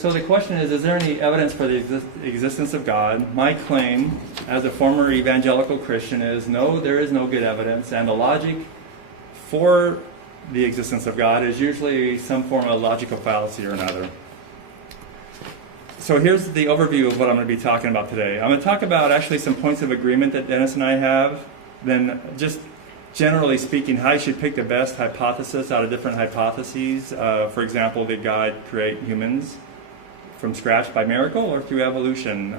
so the question is there any evidence for the existence of God? My claim as a former evangelical Christian is no, there is no good evidence, and the logic for the existence of God is usually some form of logical fallacy or another. So here's the overview of what I'm going to be talking about today. I'm going to talk about actually some points of agreement that Dennis and I have, then just generally speaking, how you should pick the best hypothesis out of different hypotheses. For example, did God create humans from scratch by miracle or through evolution?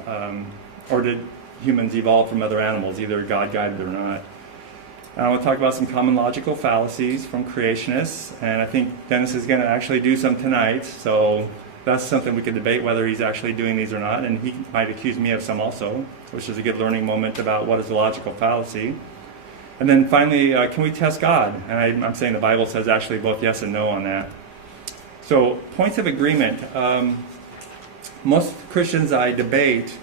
Or did humans evolve from other animals, either God guided or not? I want to talk about some common logical fallacies from creationists, and I think Dennis is going to actually do some tonight, so that's something we could debate whether he's actually doing these or not, and he might accuse me of some also, which is a good learning moment about what is a logical fallacy. And then finally, can we test God? And I'm saying the Bible says actually both yes and no on that. So points of agreement. Most Christians I debate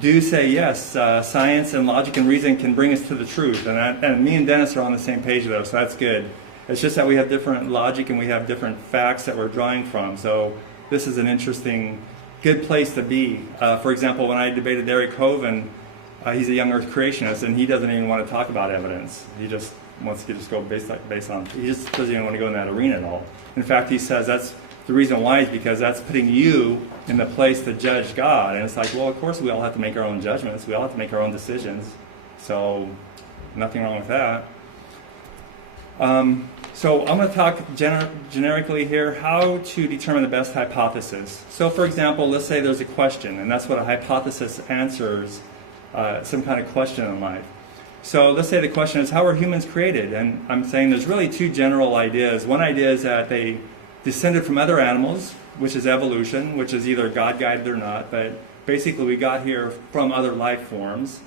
do say yes, science and logic and reason can bring us to the truth. And me and Dennis are on the same page though, so that's good. It's just that we have different logic and we have different facts that we're drawing from. So this is an interesting, good place to be. For example, when I debated Derek Hovind, he's a young earth creationist, and he doesn't even want to talk about evidence. He just wants to just go based on, he just doesn't even want to go in that arena at all. In fact, he says that's the reason why is because that's putting you in the place to judge God. And it's like, well, of course we all have to make our own judgments. We all have to make our own decisions. So nothing wrong with that. So I'm going to talk generically here how to determine the best hypothesis. So for example, let's say there's a question, and that's what a hypothesis answers, some kind of question in life. So let's say the question is, how were humans created? And I'm saying there's really two general ideas. One idea is that they descended from other animals, which is evolution, which is either God-guided or not, but basically we got here from other life forms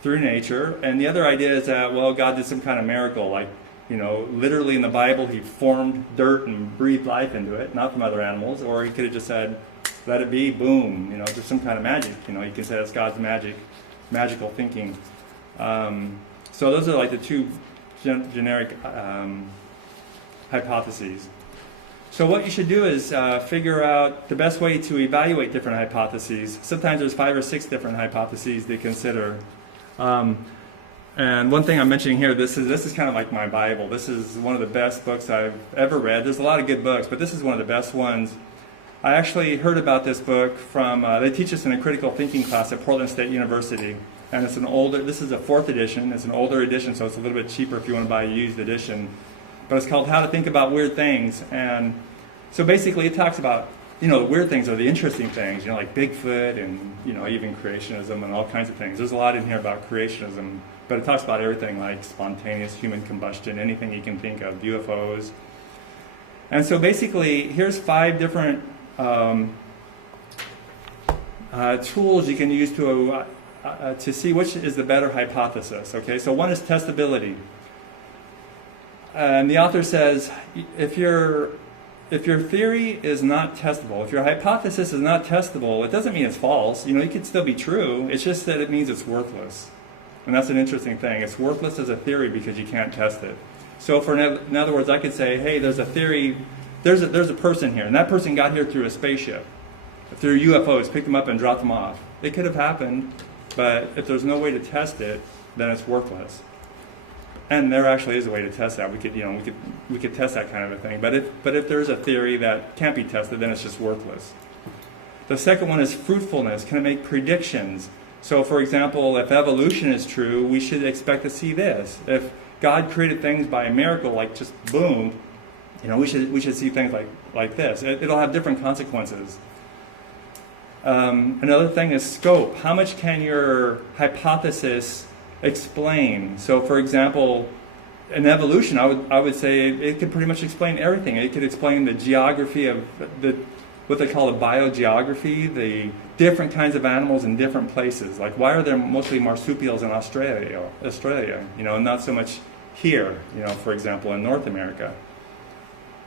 through nature. And the other idea is that, well, God did some kind of miracle, like, you know, literally in the Bible, he formed dirt and breathed life into it, not from other animals. Or he could have just said, let it be, boom, you know, just some kind of magic. You know, you can say that's God's magical thinking. So those are like the two generic hypotheses. So what you should do is figure out the best way to evaluate different hypotheses. Sometimes there's 5 or 6 different hypotheses to consider. And one thing I'm mentioning here, this is kind of like my Bible. This is one of the best books I've ever read. There's a lot of good books, but this is one of the best ones. I actually heard about this book from, they teach us in a critical thinking class at Portland State University. And it's an older, this is a 4th edition. It's an older edition, so it's a little bit cheaper if you want to buy a used edition. But it's called How to Think About Weird Things. And so basically it talks about, you know, the weird things are the interesting things, you know, like Bigfoot and, you know, even creationism and all kinds of things. There's a lot in here about creationism. But it talks about everything like spontaneous human combustion, anything you can think of, UFOs. And so basically, here's 5 different tools you can use to see which is the better hypothesis. Okay, so one is testability. And the author says, if your theory is not testable, if your hypothesis is not testable, it doesn't mean it's false. You know, it could still be true. It's just that it means it's worthless. And that's an interesting thing. It's worthless as a theory because you can't test it. So in other words, I could say, hey, there's a theory, there's a person here, and that person got here through a spaceship, through UFOs, picked them up and dropped them off. It could have happened, but if there's no way to test it, then it's worthless. And there actually is a way to test that. We could test that kind of a thing. But if there's a theory that can't be tested, then it's just worthless. The second one is fruitfulness. Can it make predictions? So, for example, if evolution is true, we should expect to see this. If God created things by a miracle, like just boom, you know, we should see things like this. It'll have different consequences. Another thing is scope. How much can your hypothesis explain? So, for example, in evolution, I would say it could pretty much explain everything. It could explain the geography of what they call the biogeography, the different kinds of animals in different places. Like, why are there mostly marsupials in Australia, you know, and not so much here, you know, for example, in North America.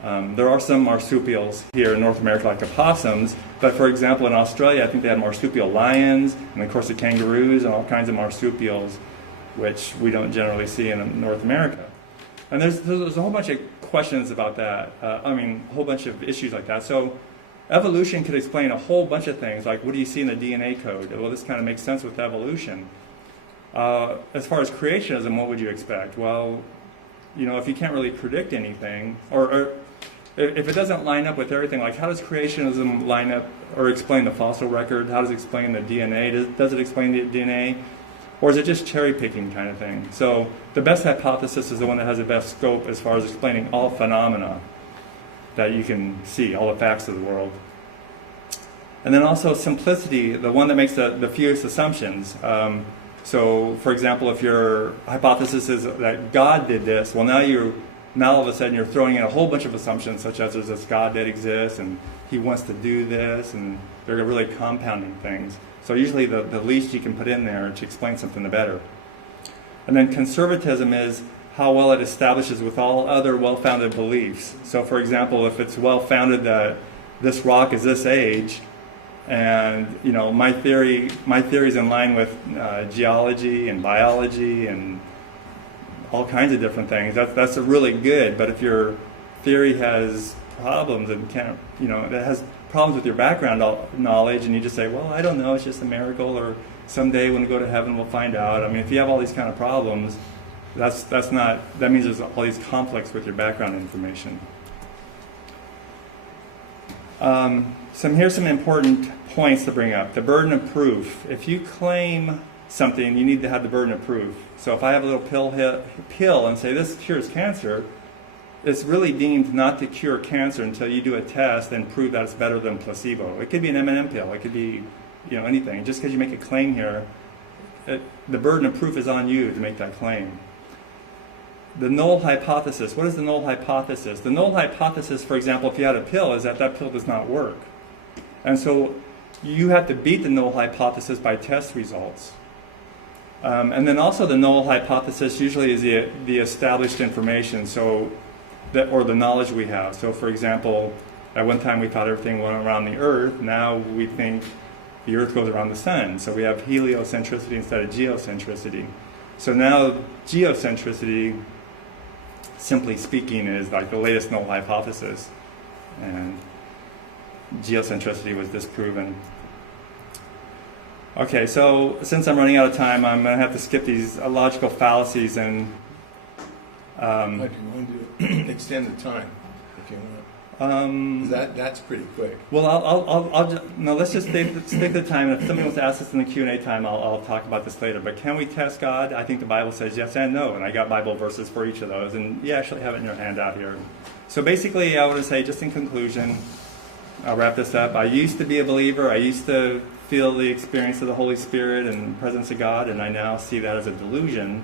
There are some marsupials here in North America, like opossums, but for example, in Australia, I think they had marsupial lions, and of course the kangaroos and all kinds of marsupials, which we don't generally see in North America. And there's a whole bunch of questions about that. I mean, a whole bunch of issues like that. So Evolution could explain a whole bunch of things, like what do you see in the DNA code? Well, this kind of makes sense with evolution. As far as creationism, what would you expect? Well, if you can't really predict anything, or if it doesn't line up with everything, like how does creationism line up or explain the fossil record? How does it explain the DNA? Does it explain the DNA? Or is it just cherry picking kind of thing? So the best hypothesis is the one that has the best scope as far as explaining all phenomena that you can see, all the facts of the world. And then also simplicity, the one that makes the fewest assumptions. So, for example, if your hypothesis is that God did this, well, now all of a sudden you're throwing in a whole bunch of assumptions, such as there's this God that exists, and he wants to do this, and they're really compounding things. So usually the least you can put in there to explain something, the better. And then conservatism is how well it establishes with all other well-founded beliefs. So, for example, if it's well-founded that this rock is this age, and my theory is in line with geology and biology and all kinds of different things, that's really good. But if your theory has problems and that has problems with your background knowledge, and you just say, well, I don't know, it's just a miracle, or someday when we go to heaven we'll find out. I mean, if you have all these kind of problems, that means there's all these conflicts with your background information. Here's some important points to bring up. The burden of proof. If you claim something, you need to have the burden of proof. So if I have a little pill and say this cures cancer, it's really deemed not to cure cancer until you do a test and prove that it's better than placebo. It could be an M&M pill. It could be anything. Just because you make a claim here, the burden of proof is on you to make that claim. The null hypothesis. What is the null hypothesis? The null hypothesis, for example, if you had a pill, is that pill does not work. And so you have to beat the null hypothesis by test results. And then also the null hypothesis usually is the established information, or the knowledge we have. So, for example, at one time we thought everything went around the Earth. Now we think the Earth goes around the Sun. So we have heliocentricity instead of geocentricity. So now geocentricity, simply speaking, is like the latest null hypothesis. And geocentricity was disproven. Okay, so since I'm running out of time, I'm going to have to skip these logical fallacies and... If you want to extend the time, if you want. That's pretty quick. Well, let's just stick the time. If somebody wants to ask us in the Q&A time, I'll talk about this later. But can we test God? I think the Bible says yes and no, and I got Bible verses for each of those, and you actually have it in your handout here. So basically, I want to say, just in conclusion, I'll wrap this up. I used to be a believer. I used to feel the experience of the Holy Spirit and the presence of God, and I now see that as a delusion.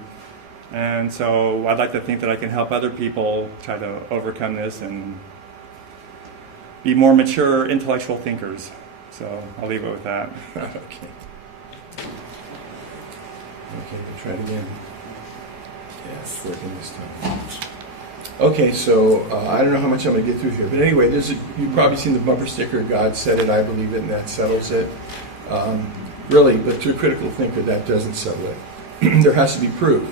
And so I'd like to think that I can help other people try to overcome this and be more mature intellectual thinkers. So I'll leave it with that. Okay, we'll try it again. Yeah, it's working this time. Okay, so I don't know how much I'm going to get through here. But anyway, you've probably seen the bumper sticker, God said it, I believe it, and that settles it. Really, but to a critical thinker, that doesn't settle it. There has to be proof.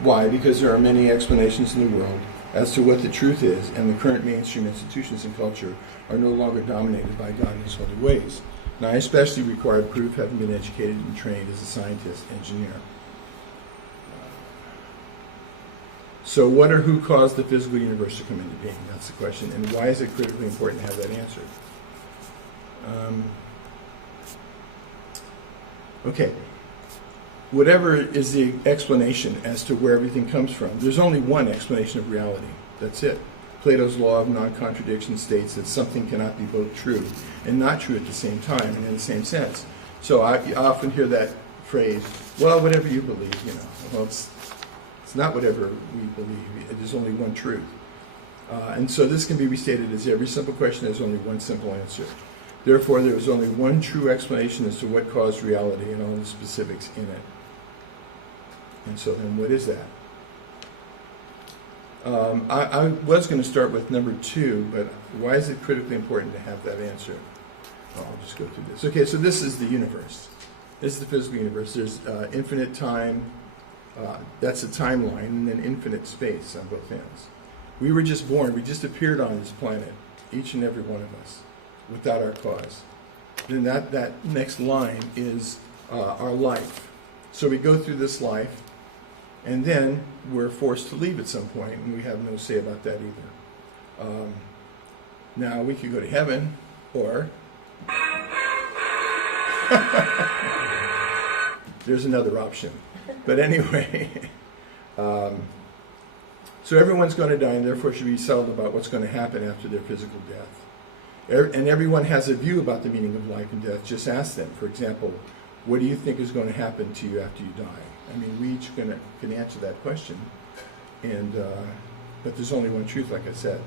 Why? Because there are many explanations in the world as to what the truth is, and the current mainstream institutions and culture are no longer dominated by God and His holy ways. Now, I especially require proof, having been educated and trained as a scientist, engineer. So what or who caused the physical universe to come into being? That's the question. And why is it critically important to have that answered? Okay. Whatever is the explanation as to where everything comes from, there's only one explanation of reality. That's it. Plato's law of non-contradiction states that something cannot be both true and not true at the same time and in the same sense. So I often hear that phrase, well, whatever you believe, Well, it's not whatever we believe. There's only one truth. And so this can be restated as every simple question has only one simple answer. Therefore, there is only one true explanation as to what caused reality and all the specifics in it. And so then what is that? I was going to start with number 2, but why is it critically important to have that answer? I'll just go through this. Okay, so this is the universe. This is the physical universe. There's infinite time. That's a timeline, and then infinite space on both ends. We were just born. We just appeared on this planet, each and every one of us. without our cause. Then that next line is our life. So we go through this life, and then we're forced to leave at some point, and we have no say about that either. Now, we could go to heaven, or there's another option. But anyway, so everyone's going to die, and therefore should be settled about what's going to happen after their physical death. And everyone has a view about the meaning of life and death. Just ask them. For example, what do you think is going to happen to you after you die? I mean, we each can answer that question, and but there's only one truth, like I said.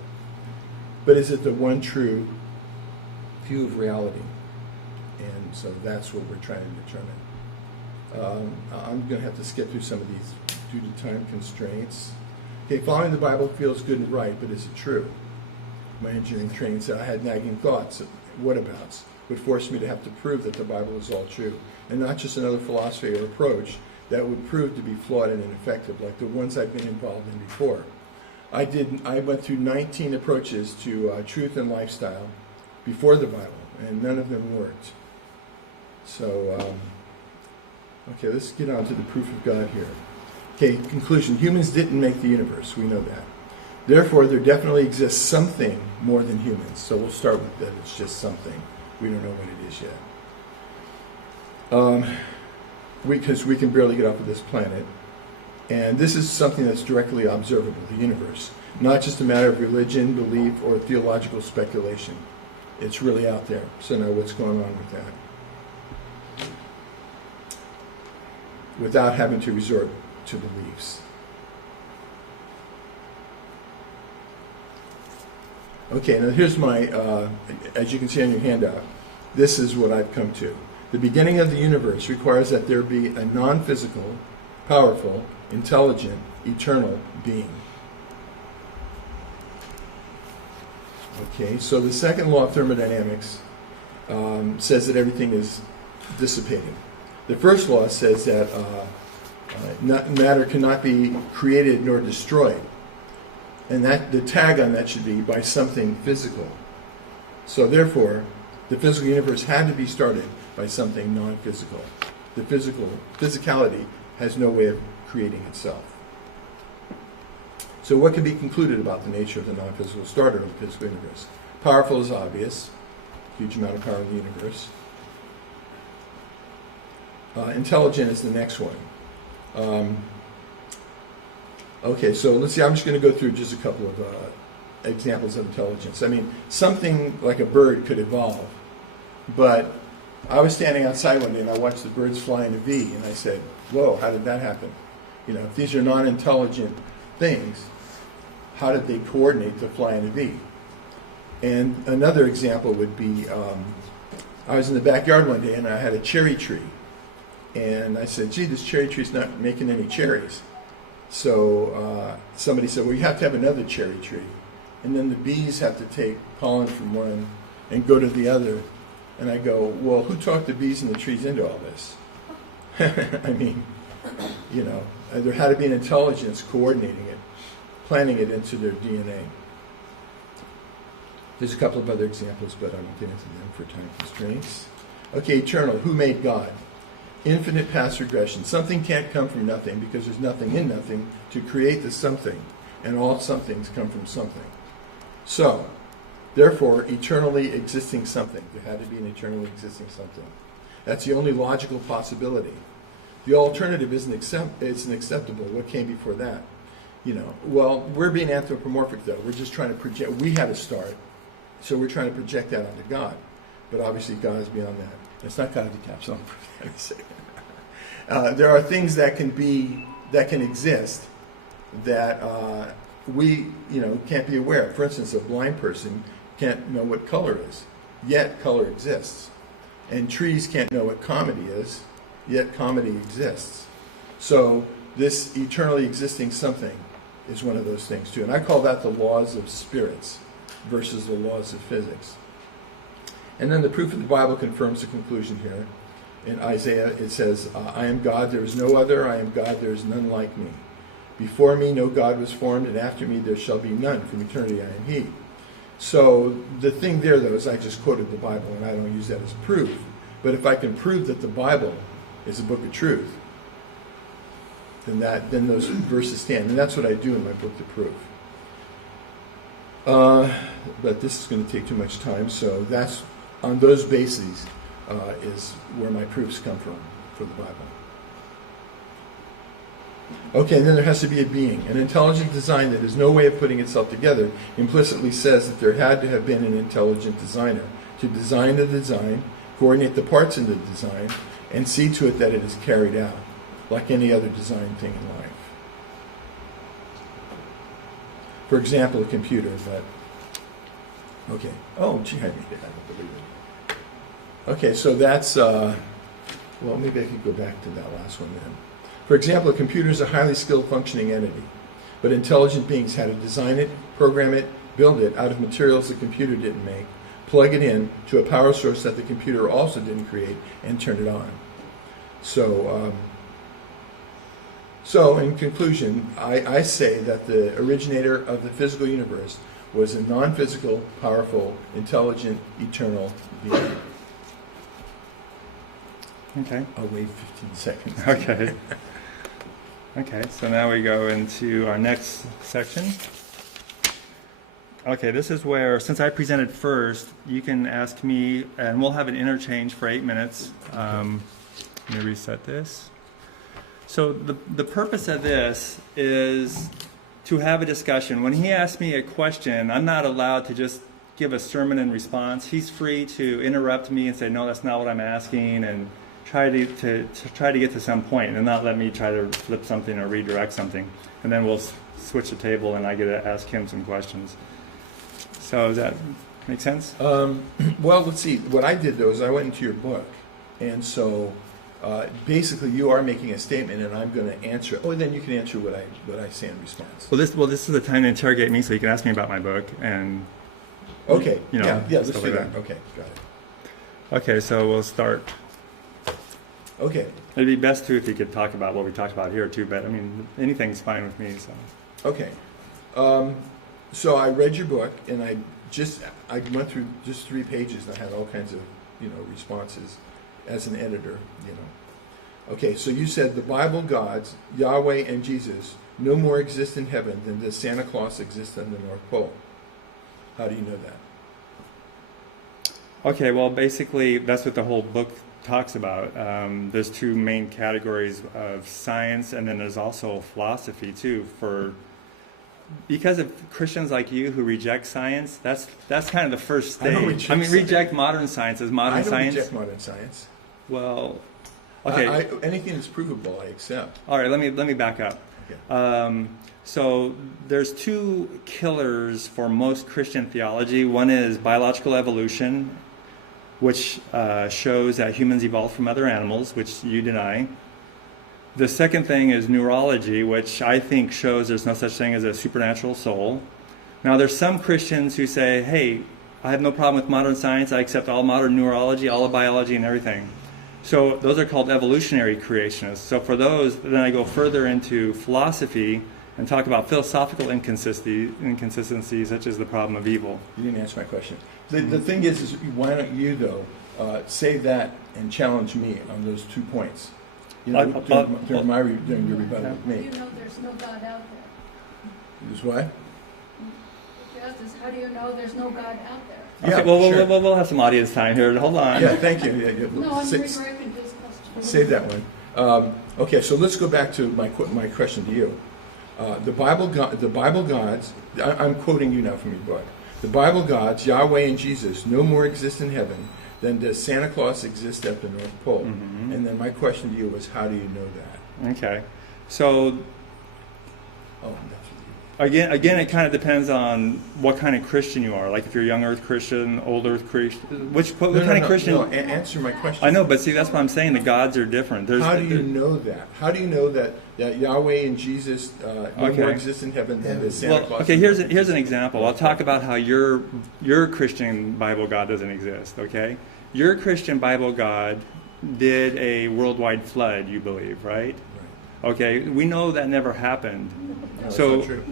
But is it the one true view of reality? And so that's what we're trying to determine. I'm going to have to skip through some of these due to time constraints. Okay, following the Bible feels good and right, but is it true? My engineering training said I had nagging thoughts, whatabouts, would force me to have to prove that the Bible is all true, and not just another philosophy or approach that would prove to be flawed and ineffective, like the ones I've been involved in before. I went through 19 approaches to truth and lifestyle before the Bible, and none of them worked. So, okay, let's get on to the proof of God here. Okay, conclusion. Humans didn't make the universe. We know that. Therefore, there definitely exists something more than humans. So we'll start with that. It's just something. We don't know what it is yet. Because we can barely get off of this planet. And this is something that's directly observable, the universe. Not just a matter of religion, belief, or theological speculation. It's really out there. So now what's going on with that? Without having to resort to beliefs. Okay, now here's my, as you can see on your handout, this is what I've come to. The beginning of the universe requires that there be a non-physical, powerful, intelligent, eternal being. Okay, so the second law of thermodynamics says that everything is dissipating. The first law says that matter cannot be created nor destroyed. And that the tag on that should be by something physical. So therefore, the physical universe had to be started by something non-physical. The physicality has no way of creating itself. So what can be concluded about the nature of the non-physical starter of the physical universe? Powerful is obvious. Huge amount of power in the universe. Intelligent is the next one. Okay, so let's see, I'm just going to go through just a couple of examples of intelligence. I mean, something like a bird could evolve, but I was standing outside one day and I watched the birds fly in a V, and I said, whoa, how did that happen? You know, if these are non-intelligent things, how did they coordinate to fly in a V? And another example would be, I was in the backyard one day and I had a cherry tree, and I said, gee, this cherry tree's not making any cherries. So somebody said, well, you have to have another cherry tree. And then the bees have to take pollen from one and go to the other. And I go, well, who talked the bees and the trees into all this? I mean, you know, there had to be an intelligence coordinating it, planning it into their DNA. There's a couple of other examples, but I won't get into them for time constraints. Okay, eternal. Who made God? Infinite past regression. Something can't come from nothing because there's nothing in nothing to create the something, and all somethings come from something. So, therefore, eternally existing something. There had to be an eternally existing something. That's the only logical possibility. The alternative isn't acceptable. What came before that? You know, well, we're being anthropomorphic though. We're just trying to project. We had a start, so we're trying to project that onto God. But obviously, God is beyond that. It's not God of the capsule. There are things that can exist that we, can't be aware of. For instance, a blind person can't know what color is, yet color exists. And trees can't know what comedy is, yet comedy exists. So this eternally existing something is one of those things too. And I call that the laws of spirits versus the laws of physics. And then the proof of the Bible confirms the conclusion here. In Isaiah, it says, I am God, there is no other. I am God, there is none like me. Before me no God was formed, and after me there shall be none. From eternity I am He. So the thing there, though, is I just quoted the Bible, and I don't use that as proof. But if I can prove that the Bible is a book of truth, then those verses stand. And that's what I do in my book, The Proof. But this is going to take too much time, so that's on those bases is where my proofs come from for the Bible. Okay, and then there has to be a being. An intelligent design that has no way of putting itself together implicitly says that there had to have been an intelligent designer to design the design, coordinate the parts in the design, and see to it that it is carried out, like any other design thing in life. For example, a computer, but... Okay. Oh, gee, I made it. I don't believe it. Okay, so that's... well, maybe I could go back to that last one then. For example, a computer is a highly skilled functioning entity, but intelligent beings had to design it, program it, build it out of materials the computer didn't make, plug it in to a power source that the computer also didn't create, and turn it on. So in conclusion, I say that the originator of the physical universe was a non-physical, powerful, intelligent, eternal being. Okay. I'll wait 15 seconds. Okay. Okay, so now we go into our next section. Okay, this is where, since I presented first, you can ask me, and we'll have an interchange for 8 minutes. Let me reset this. So the purpose of this is to have a discussion. When he asks me a question, I'm not allowed to just give a sermon in response. He's free to interrupt me and say, no, that's not what I'm asking, and try to get to some point and not let me try to flip something or redirect something. And then we'll switch the table and I get to ask him some questions. So does that make sense? Well, let's see. What I did, though, is I went into your book. And so basically you are making a statement and I'm going to answer it. Oh, then you can answer what I say in response. Well, this is the time to interrogate me so you can ask me about my book. And okay. You know, yeah, let's stuff do like that. that. Okay, got it. Okay, so we'll start. Okay. It'd be best, too, if you could talk about what we talked about here, too, but, I mean, anything's fine with me, so. Okay. So I read your book, and I went through just 3 pages, and I had all kinds of, responses as an editor, Okay, so you said the Bible gods, Yahweh and Jesus, no more exist in heaven than does Santa Claus exist on the North Pole. How do you know that? Okay, well, basically, that's what the whole book talks about. There's 2 main categories of science, and then there's also philosophy too. Because of Christians like you who reject science, that's kind of the first stage. Reject modern science as modern science. I don't reject modern science. Well, okay. Anything that's provable, I accept. All right, let me back up. Okay. So there's 2 killers for most Christian theology. One is biological evolution, which shows that humans evolved from other animals, which you deny. The second thing is neurology, which I think shows there's no such thing as a supernatural soul. Now, there's some Christians who say, hey, I have no problem with modern science. I accept all modern neurology, all of biology, and everything. So those are called evolutionary creationists. So for those, then I go further into philosophy and talk about philosophical inconsistencies, such as the problem of evil. You didn't answer my question. The thing is why don't you, though, say that and challenge me on those 2 points? During your rebuttal with me. How do you know there's no God out there? Is what? Justice, how do you know there's no God out there? Okay, Yeah, sure. we'll have some audience time here. Hold on. Yeah, thank you. No, I'm redirecting his question. Save that one. Okay, so let's go back to my question to you. The Bible gods, I'm quoting you now from your book. The Bible gods, Yahweh and Jesus, no more exist in heaven than does Santa Claus exist at the North Pole. Mm-hmm. And then my question to you was, how do you know that? Okay. So, again, it kind of depends on what kind of Christian you are. Like if you're young Earth Christian, old Earth Christian, what kind of Christian? No, answer my question. I know, but see, that's what I'm saying. The gods are different. How do you know that? How do you know that Yahweh and Jesus no more exist in heaven than does Santa Claus? Okay, here's an example. I'll talk about how your Christian Bible God doesn't exist, okay? Your Christian Bible God did a worldwide flood, you believe, right? Okay, we know that never happened. No, that's so, not true.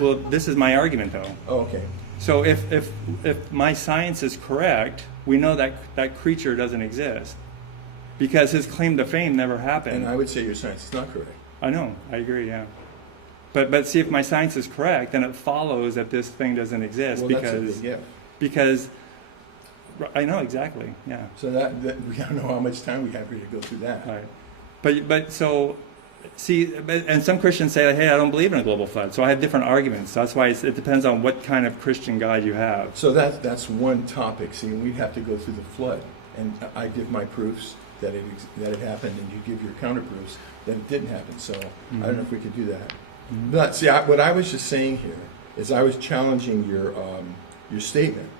well, this is my argument, though. Oh, okay. So if my science is correct, we know that that creature doesn't exist because his claim to fame never happened. And I would say your science is not correct. I know, I agree, yeah. But see, if my science is correct, then it follows that this thing doesn't exist Well, that's a big if. Because I know exactly, yeah. So that we don't know how much time we have here to go through that. Right. But so, see, and some Christians say, hey, I don't believe in a global flood. So I have different arguments. That's why it depends on what kind of Christian God you have. So that's one topic. See, we'd have to go through the flood, and I give my proofs that it happened, and you give your counter proofs that it didn't happen. So I don't know if we could do that. Mm-hmm. But see, what I was just saying here is I was challenging your statement.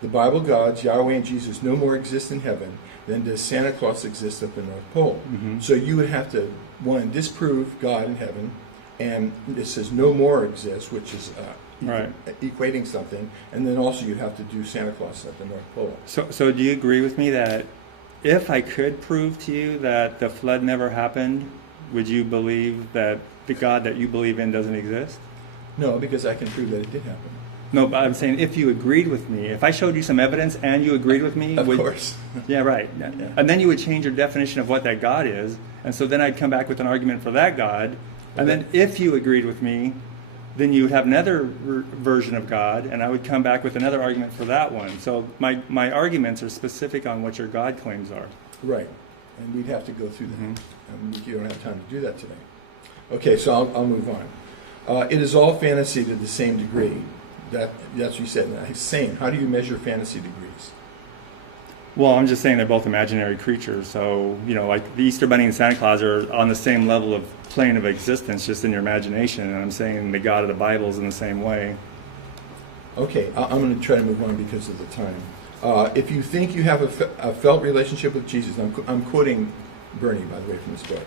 The Bible gods, Yahweh and Jesus, no more exist in heaven than does Santa Claus exist up in the North Pole. Mm-hmm. So you would have to, one, disprove God in heaven, and it says no more exists, which is equating something, and then also you'd have to do Santa Claus at the North Pole. So do you agree with me that if I could prove to you that the flood never happened, would you believe that the God that you believe in doesn't exist? No, because I can prove that it did happen. No, but I'm saying if you agreed with me, if I showed you some evidence and you agreed with me, Of course. Yeah, right. Yeah. And then you would change your definition of what that God is, and so then I'd come back with an argument for that God, and then if you agreed with me, then you would have another version of God, and I would come back with another argument for that one. So my arguments are specific on what your God claims are. Right, and we'd have to go through that. You don't have time to do that today. Okay, so I'll move on. It is all fantasy to the same degree. That's what you said. Same. How do you measure fantasy degrees? Well, I'm just saying they're both imaginary creatures. So, like the Easter Bunny and Santa Claus are on the same level of plane of existence, just in your imagination. And I'm saying the God of the Bible is in the same way. Okay, I'm going to try to move on because of the time. If you think you have a felt relationship with Jesus, I'm quoting Bernie, by the way, from this book.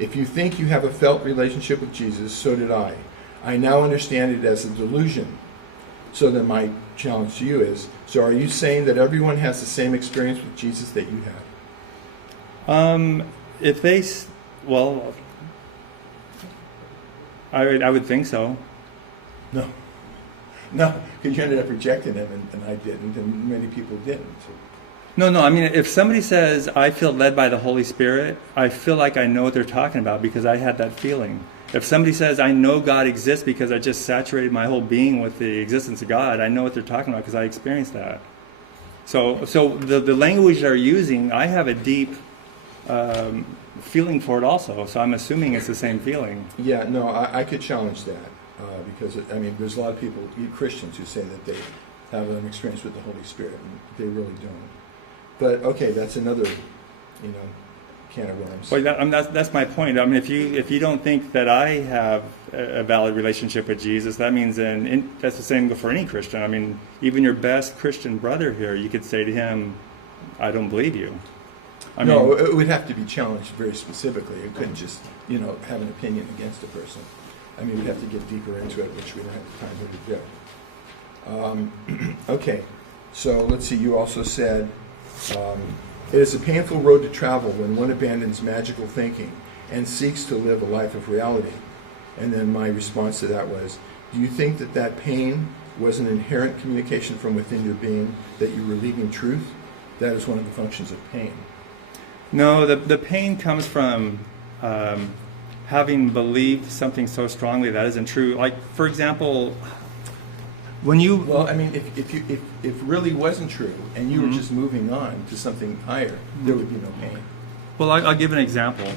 If you think you have a felt relationship with Jesus, so did I. I now understand it as a delusion. So then my challenge to you is, so are you saying that everyone has the same experience with Jesus that you have? If they, well, I would think so. No, because you ended up rejecting him, and I didn't, and many people didn't. No, I mean, if somebody says, I feel led by the Holy Spirit, I feel like I know what they're talking about because I had that feeling. If somebody says, I know God exists because I just saturated my whole being with the existence of God, I know what they're talking about because I experienced that. So the language they're using, I have a deep feeling for it also. So I'm assuming it's the same feeling. Yeah, no, I could challenge that because, there's a lot of people, Christians, who say that they have an experience with the Holy Spirit, and they really don't. But, okay, that's another, can of worms. Well, that's my point. I mean, if you don't think that I have a valid relationship with Jesus, that means that's the same for any Christian. I mean, even your best Christian brother here, you could say to him, I don't believe you. No, it would have to be challenged very specifically. It couldn't just, have an opinion against a person. We'd have to get deeper into it, which we don't have time to do. Okay, so let's see. You also said, it is a painful road to travel when one abandons magical thinking and seeks to live a life of reality. And then my response to that was, do you think that pain was an inherent communication from within your being that you were leaving truth? That is one of the functions of pain. No, the pain comes from having believed something so strongly that isn't true. Like, for example, when you... Well, if it really wasn't true and you were just moving on to something higher, there would be no pain. Well, I'll give an example.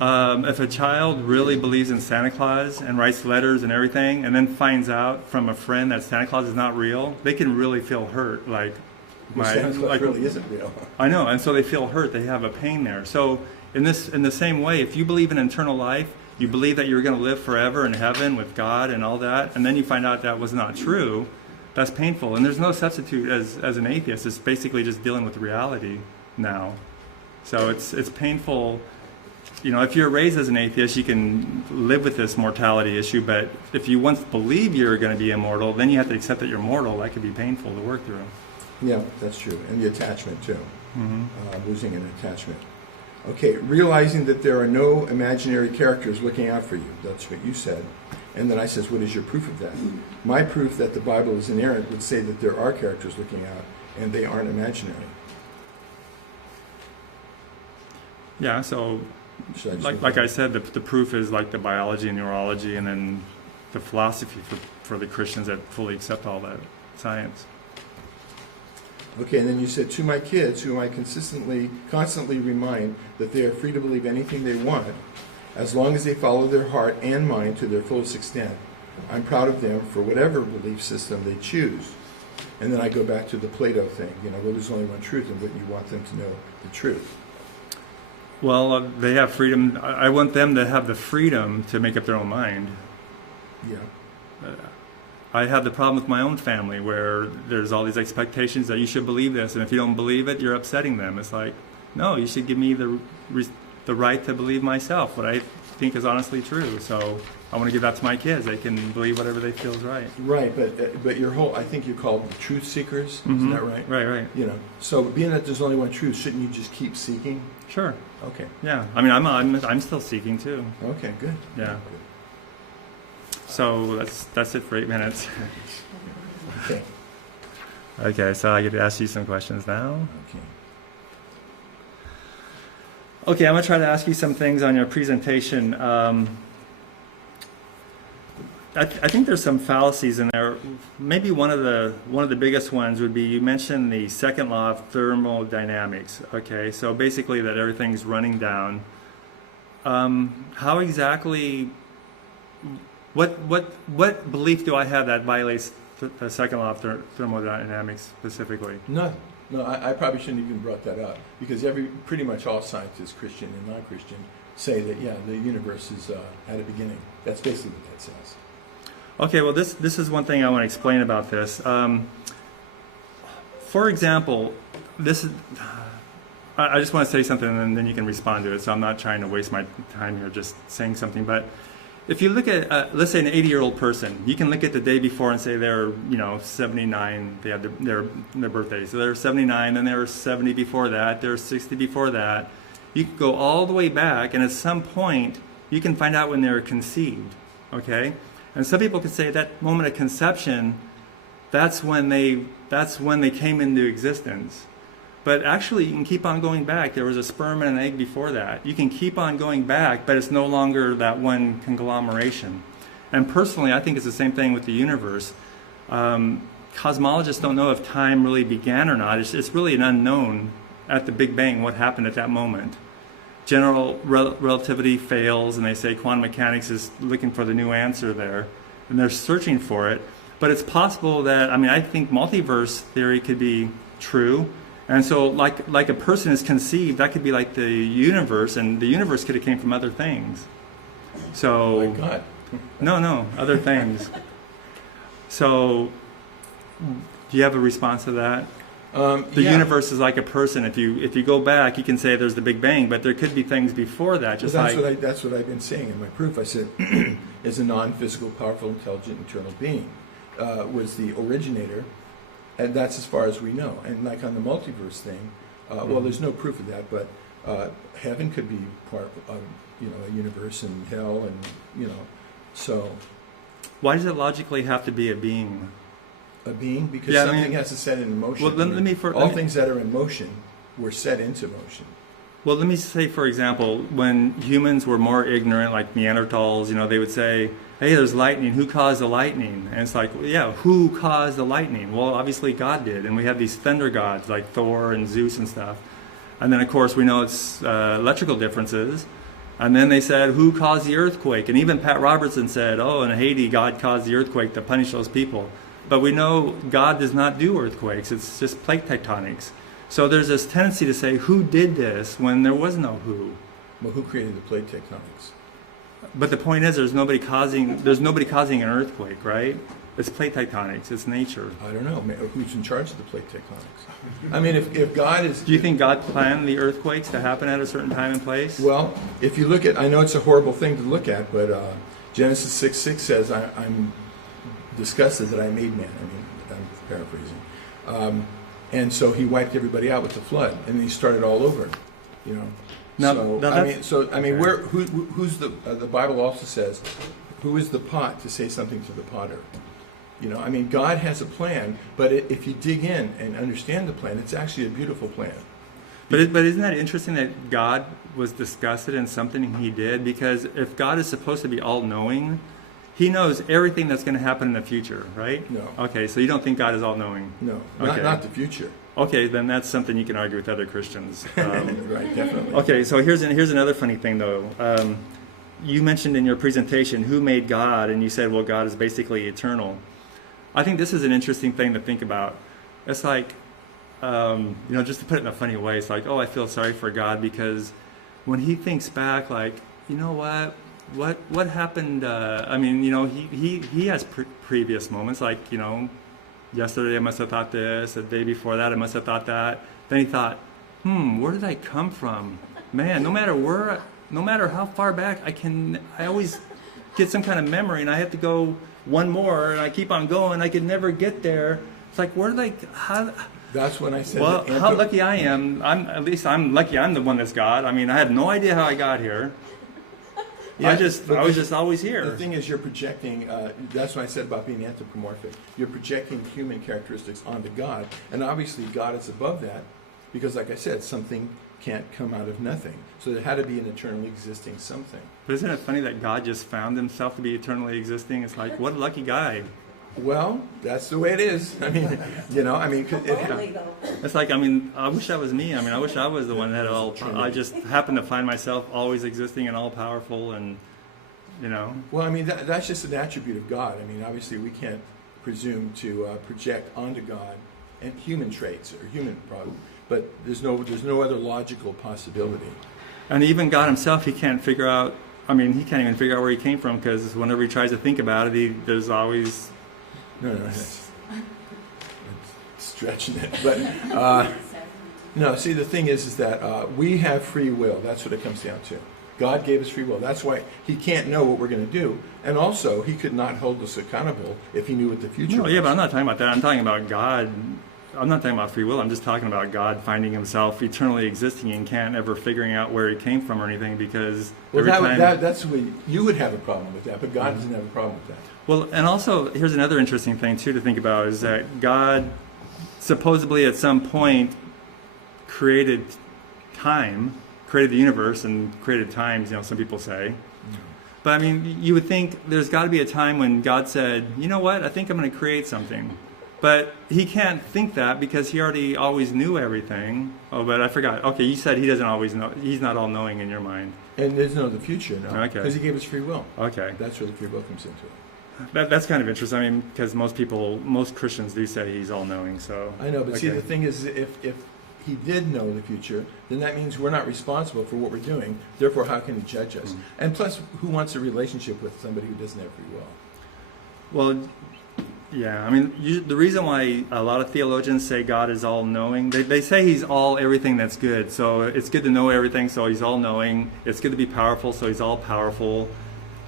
If a child really believes in Santa Claus and writes letters and everything, and then finds out from a friend that Santa Claus is not real, they can really feel hurt. Santa Claus really isn't real. I know, and so they feel hurt. They have a pain there. So in the same way, if you believe in eternal life, you believe that you're going to live forever in heaven with God and all that, and then you find out that was not true, that's painful. And there's no substitute as an atheist. It's basically just dealing with reality now. So it's painful. If you're raised as an atheist, you can live with this mortality issue, but if you once believe you're going to be immortal, then you have to accept that you're mortal. That could be painful to work through. Yeah, that's true. And the attachment, too. Losing an attachment. Okay, realizing that there are no imaginary characters looking out for you. That's what you said. And then I says, what is your proof of that? My proof that the Bible is inerrant would say that there are characters looking out, and they aren't imaginary. Yeah, so Should I just like I said, the proof is like the biology and neurology, and then the philosophy for the Christians that fully accept all that science. Okay, and then you said, to my kids, whom I constantly remind that they are free to believe anything they want, as long as they follow their heart and mind to their fullest extent. I'm proud of them for whatever belief system they choose. And then I go back to the Plato thing, well, there's only one truth, and what you want them to know the truth. Well, they have freedom. I want them to have the freedom to make up their own mind. Yeah. I have the problem with my own family where there's all these expectations that you should believe this, and if you don't believe it, you're upsetting them. It's like, no, you should give me the right to believe myself, what I think is honestly true. So I want to give that to my kids. They can believe whatever they feel is right. Right, but your whole, I think you're called the truth seekers. Mm-hmm. Isn't that right? Right. So being that there's only one truth, shouldn't you just keep seeking? Sure. Okay. Yeah. I mean, I'm still seeking too. Okay, good. Yeah. Good. So that's it for 8 minutes. Okay. Okay, so I get to ask you some questions now. Okay. Okay, I'm going to try to ask you some things on your presentation. I think there's some fallacies in there. Maybe one of the biggest ones would be you mentioned the second law of thermodynamics. Okay, so basically that everything's running down. How exactly? What belief do I have that violates the second law of thermodynamics specifically? No, I probably shouldn't even brought that up, because pretty much all scientists, Christian and non-Christian, say that the universe is at a beginning. That's basically what that says. Okay, well this is one thing I want to explain about this. For example, I just want to say something and then you can respond to it. So I'm not trying to waste my time here just saying something, but if you look at, let's say, an 80-year-old person, you can look at the day before and say they're, 79. They had their birthday, so they're 79. Then they were 70 before that. They're 60 before that. You can go all the way back, and at some point, you can find out when they were conceived. Okay, and some people can say that moment of conception, that's when they came into existence. But actually, you can keep on going back. There was a sperm and an egg before that. You can keep on going back, but it's no longer that one conglomeration. And personally, I think it's the same thing with the universe. Cosmologists don't know if time really began or not. It's really an unknown at the Big Bang, what happened at that moment. General relativity fails, and they say quantum mechanics is looking for the new answer there, and they're searching for it. But it's possible that, I think multiverse theory could be true. And so like a person is conceived, that could be like the universe, and the universe could have came from other things. So Oh my God. No, other things. So do you have a response to that? The universe is like a person. If you go back, you can say there's the Big Bang, but there could be things before that. Just that's what I've been saying in my proof. I said, is a non-physical, powerful, intelligent, eternal being was the originator. And that's as far as we know. And like on the multiverse thing, well, there's no proof of that, but heaven could be part of, a universe, and hell, and, so. Why does it logically have to be a being? A being? Because something has to set it in motion. Well, all things that are in motion were set into motion. Well, let me say, for example, when humans were more ignorant, like Neanderthals, they would say, hey, there's lightning. Who caused the lightning? And it's like, who caused the lightning? Well, obviously God did. And we have these thunder gods like Thor and Zeus and stuff. And then, of course, we know it's electrical differences. And then they said, who caused the earthquake? And even Pat Robertson said, in Haiti, God caused the earthquake to punish those people. But we know God does not do earthquakes. It's just plate tectonics. So there's this tendency to say, who did this, when there was no who. Well, who created the plate tectonics? But the point is, there's nobody causing an earthquake, right? It's plate tectonics. It's nature. I don't know. Who's in charge of the plate tectonics? If God is... Do you think God planned the earthquakes to happen at a certain time and place? Well, if you look at... I know it's a horrible thing to look at, but Genesis 6:6 says, I'm disgusted that I made man. I'm paraphrasing. And so he wiped everybody out with the flood, and he started all over, Who's the Bible also says, who is the pot to say something to the potter? You know, I mean, God has a plan, but if you dig in and understand the plan, it's actually a beautiful plan. But isn't that interesting that God was disgusted in something he did? Because if God is supposed to be all-knowing, he knows everything that's going to happen in the future, right? No. Okay, so you don't think God is all-knowing? No, Okay. not the future. Okay, then that's something you can argue with other Christians. Right, definitely. Okay, so here's another funny thing, though. You mentioned in your presentation, who made God? And you said, well, God is basically eternal. I think this is an interesting thing to think about. It's like, just to put it in a funny way, it's like, oh, I feel sorry for God because when he thinks back, like, you know what happened? He has previous moments, like, yesterday I must have thought this, the day before that I must have thought that. Then he thought, where did I come from? Man, no matter how far back I always get some kind of memory, and I have to go one more, and I keep on going. I could never get there. It's like, That's when I said. Well, how lucky I am. I'm lucky. I'm the one that's God. I mean, I have no idea how I got here. Yeah, I was just always here. The thing is, you're projecting. That's what I said about being anthropomorphic. You're projecting human characteristics onto God, and obviously God is above that, because, like I said, something can't come out of nothing. So there had to be an eternally existing something. But isn't it funny that God just found himself to be eternally existing? It's like, what a lucky guy. Well, that's the way it is. I mean, It's like, I wish that was me. I wish I was the one that had all. I just happen to find myself always existing and all powerful, and Well, that's just an attribute of God. Obviously, we can't presume to project onto God and human traits or human problems. But there's no other logical possibility. And even God himself, he can't figure out. He can't even figure out where he came from, because whenever he tries to think about it, there's always. No, that's stretching it. But no. See, the thing is that we have free will. That's what it comes down to. God gave us free will. That's why he can't know what we're going to do, and also he could not hold us accountable if he knew what the future was. Yeah, but I'm not talking about that. I'm talking about God. I'm not talking about free will. I'm just talking about God finding himself eternally existing and can't ever figuring out where he came from or anything, because that's what you would have a problem with that, but God doesn't have a problem with that. Well, and also here's another interesting thing too to think about, is that God supposedly at some point created the universe and created times. Some people say. But you would think there's got to be a time when God said, you know what, I think I'm going to create something. But he can't think that because he already always knew everything. Oh, but I forgot. Okay, you said he doesn't always know. He's not all-knowing in your mind. And there's no the future, no. Okay. Because he gave us free will. Okay. That's where the free will comes into it. That's kind of interesting. Because most Christians do say he's all-knowing. So I know, but see, the thing is, if he did know the future, then that means we're not responsible for what we're doing. Therefore, how can he judge us? And plus, who wants a relationship with somebody who doesn't have free will? Well, yeah. The reason why a lot of theologians say God is all-knowing, they say he's everything that's good. So it's good to know everything, so he's all-knowing. It's good to be powerful, so he's all-powerful.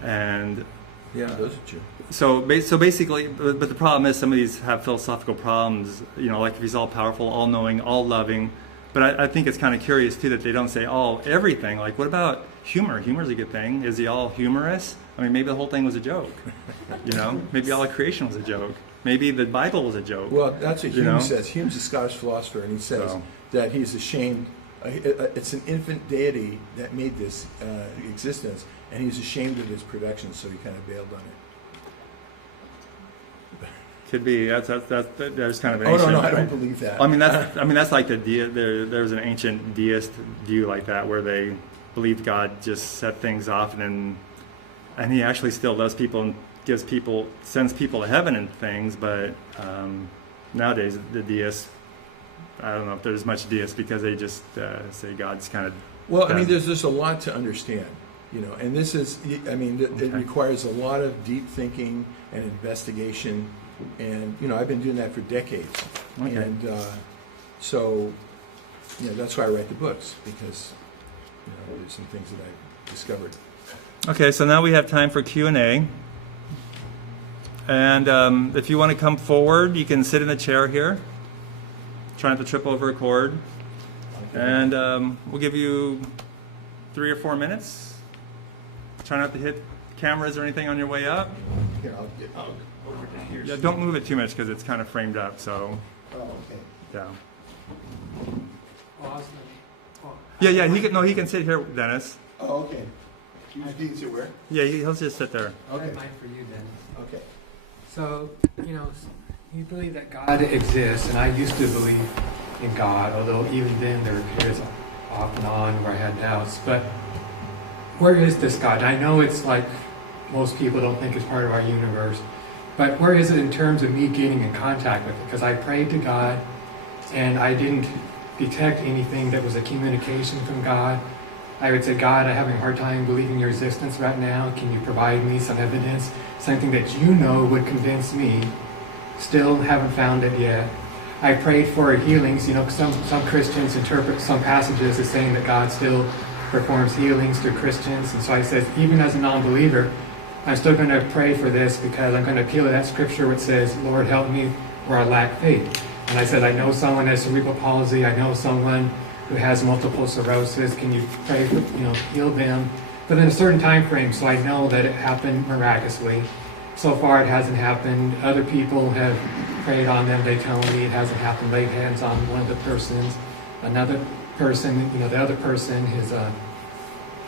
And yeah, those are true. So basically, but the problem is some of these have philosophical problems, like if he's all-powerful, all-knowing, all-loving. But I think it's kind of curious, too, that they don't say everything. Like, what about humor? Humor's a good thing. Is he all humorous? Maybe the whole thing was a joke. Maybe all of creation was a joke. Maybe the Bible was a joke. Well, that's what Hume says. Hume's a Scottish philosopher, and he says that he's ashamed. It's an infant deity that made this existence, and he's ashamed of his production, so he kind of bailed on it. Could be. There's kind of an ancient. Oh no, I don't believe that. That's like there's an ancient deist view like that, where they believe God just set things off, and he actually still does people and sends people to heaven and things. But nowadays the deists, I don't know if there's much deists, because they just say God's kind of. Well, there's just a lot to understand, and this is, it requires a lot of deep thinking and investigation. And I've been doing that for decades, and so that's why I write the books, because there's some things that I discovered. Okay, so now we have time for Q&A, and if you want to come forward, you can sit in the chair here. Try not to trip over a cord, and we'll give you 3 or 4 minutes. Try not to hit cameras or anything on your way up. Here, I'll get over to here. Yeah, don't move it too much because it's kind of framed up. So, Oh, okay. yeah. Awesome. Yeah. He can sit here, Dennis. Oh, okay. You can sit where? Yeah, he'll just sit there. Okay. Mine for you, Dennis. Okay. So, you believe that God exists, and I used to believe in God, although even then there were periods off and on where I had doubts. But where is this God? I know it's like most people don't think it's part of our universe, but where is it in terms of me getting in contact with it? Because I prayed to God, and I didn't detect anything that was a communication from God. I would say, God, I'm having a hard time believing your existence right now. Can you provide me some evidence? Something that you know would convince me. Still haven't found it yet. I prayed for healings. Some Christians interpret some passages as saying that God still performs healings through Christians. And so I said, even as a non-believer, I'm still going to pray for this because I'm going to appeal to that scripture which says, Lord, help me where I lack faith. And I said, I know someone has cerebral palsy. I know someone who has multiple sclerosis. Can you pray for, heal them? But in a certain time frame, so I know that it happened miraculously. So far, it hasn't happened. Other people have prayed on them. They tell me it hasn't happened. Laid hands on one of the persons. Another person, the other person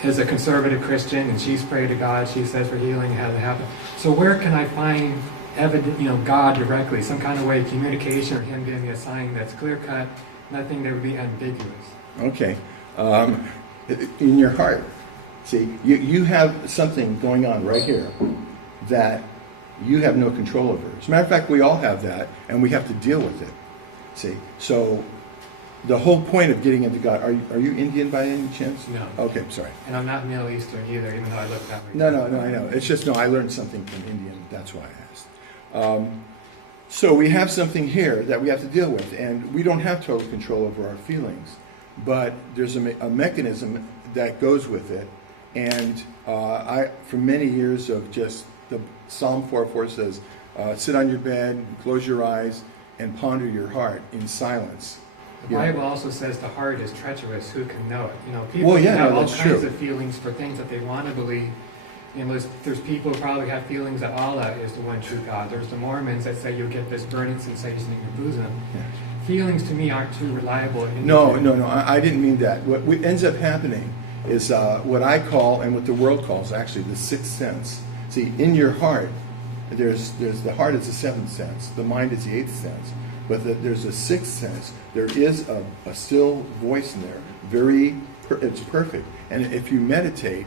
is a conservative Christian, and she's prayed to God. She says for healing, it hasn't happened. So where can I find evidence, God directly, some kind of way of communication, or Him giving me a sign that's clear cut, nothing that would be ambiguous? Okay. In your heart, see, you have something going on right here that you have no control over. As a matter of fact, we all have that, and we have to deal with it. See, so the whole point of getting into God, are you Indian by any chance? No. Okay, sorry. And I'm not Middle Eastern either, even though I look that way. No, I know. It's just, I learned something from Indian. That's why I asked. So we have something here that we have to deal with, and we don't have total control over our feelings, but there's a mechanism that goes with it. And for many years of just the Psalm 4:4 says, sit on your bed, close your eyes, and ponder your heart in silence. The Bible also says the heart is treacherous. Who can know it? People have all kinds of feelings for things that they want to believe. There's people who probably have feelings that Allah is the one true God. There's the Mormons that say you'll get this burning sensation in your bosom. Yeah. Feelings to me aren't too reliable. No, I didn't mean that. What ends up happening is what I call, and what the world calls actually, the sixth sense. See, in your heart, there's the heart is the seventh sense, the mind is the eighth sense, but there's a sixth sense. There is a still voice in there. It's perfect. And if you meditate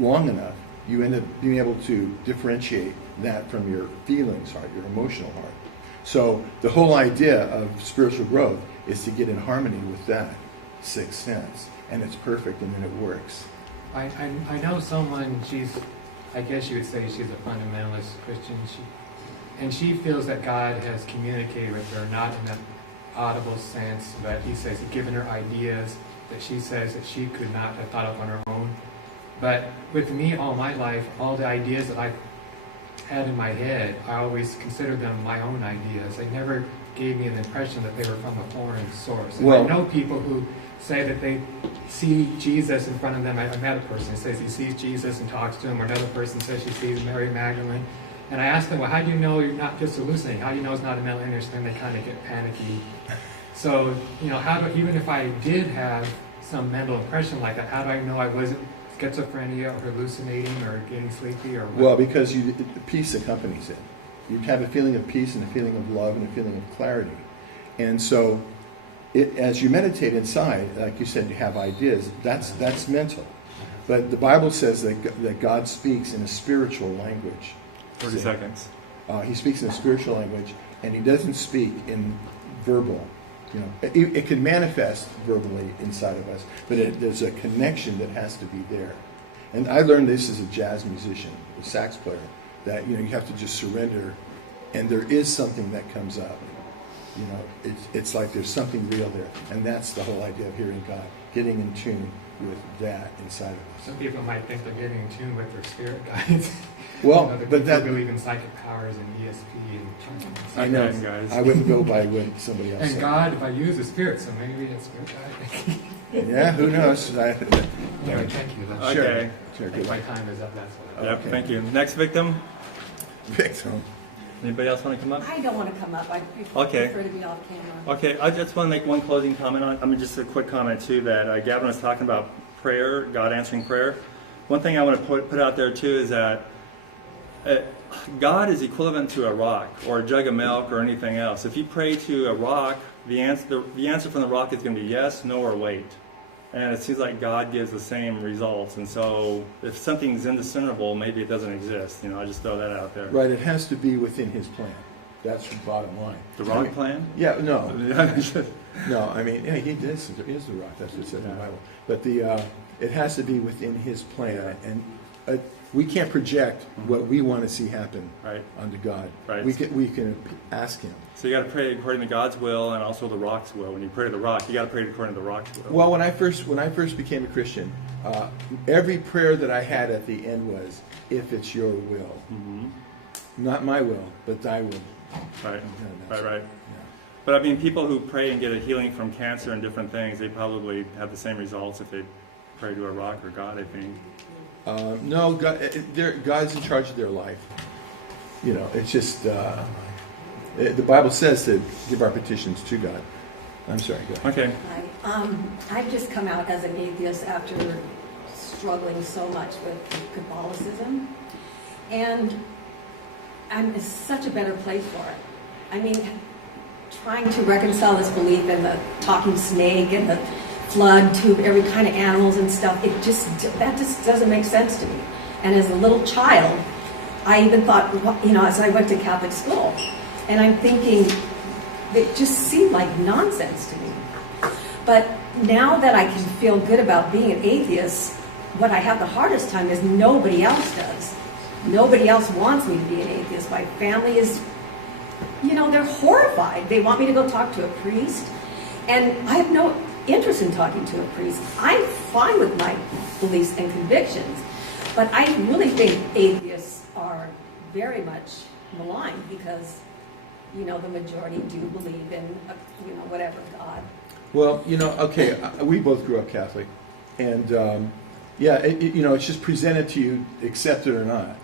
long enough, you end up being able to differentiate that from your feelings heart, your emotional heart. So the whole idea of spiritual growth is to get in harmony with that sixth sense. And it's perfect, and then it works. I know someone, I guess you would say she's a fundamentalist Christian, and she feels that God has communicated with her, not in an audible sense, but He says He's given her ideas that she says that she could not have thought of on her own. But with me all my life, all the ideas that I had in my head, I always considered them my own ideas. They never gave me an impression that they were from a foreign source. And I know people who say that they see Jesus in front of them. I met a person who says he sees Jesus and talks to him, or another person says she sees Mary Magdalene. And I asked them, well, how do you know you're not just hallucinating? How do you know it's not a mental illness? Then they kind of get panicky. So, even if I did have some mental impression like that, how do I know I wasn't schizophrenia or hallucinating or getting sleepy or what? Well, because peace accompanies it. You have a feeling of peace and a feeling of love and a feeling of clarity. And so as you meditate inside, like you said, you have ideas. That's mental. But the Bible says that God speaks in a spiritual language. 30 seconds. He speaks in a spiritual language, and He doesn't speak in verbal. It can manifest verbally inside of us, but there's a connection that has to be there. And I learned this as a jazz musician, a sax player, that you have to just surrender, and there is something that comes up. It's like there's something real there, and that's the whole idea of hearing God, getting in tune with that inside of us. Some people might think they're getting in tune with their spirit guides. Well, but that believe in psychic powers and ESP and I know, guys. I wouldn't go by what somebody else said. And God, if I use the spirit, so maybe it's spirit guide. Yeah, who knows? Anyway, thank you. That's, Okay. Sure, I think my time is up. That's what Yep, Okay. thank you. Next victim. Victim. Anybody else want to come up? I don't want to come up. I Okay. prefer to be off camera. Okay, I just want to make one closing comment on. I mean, just a quick comment too. That Gavin was talking about prayer, God answering prayer. One thing I want to put out there too is that God is equivalent to a rock or a jug of milk or anything else. If you pray to a rock, the answer from the rock is going to be yes, no, or wait. And it seems like God gives the same results. And so if something's indiscernible, maybe it doesn't exist. You know, I just throw that out there. Right, it has to be within his plan. That's the bottom line. The rock plan? Yeah, no. No, I mean, yeah, he is the rock. That's what it says in the Bible. But it has to be within his plan. And we can't project what we want to see happen unto God. Right. We can ask him. So you got to pray according to God's will and also the rock's will. When you pray to the rock, you got to pray according to the rock's will. Well, when I first became a Christian, every prayer that I had at the end was, "If it's your will, not my will, but thy will." Right. Yeah. Right. But I mean, people who pray and get a healing from cancer and different things, they probably have the same results if they pray to a rock or God, I think. No, God's in charge of their life. You know, it's just the Bible says to give our petitions to God. I'm sorry, go ahead. Okay. I've just come out as an atheist after struggling so much with Catholicism, and I'm in such a better place for it. I mean, trying to reconcile this belief in the talking snake and the flood tube, every kind of animals and stuff, that just doesn't make sense to me. And as a little child, I even thought, you know, as I went to Catholic school, and I'm thinking, it just seemed like nonsense to me. But now that I can feel good about being an atheist, what I have the hardest time is nobody else does. Nobody else wants me to be an atheist. My family is, you know, they're horrified. They want me to go talk to a priest, and I have no interest in talking to a priest. I'm fine with my beliefs and convictions, but I really think atheists are very much maligned because, you know, the majority do believe in, you know, whatever God. Well, you know, okay, we both grew up Catholic, and yeah, you know, it's just presented to you, accept it or not.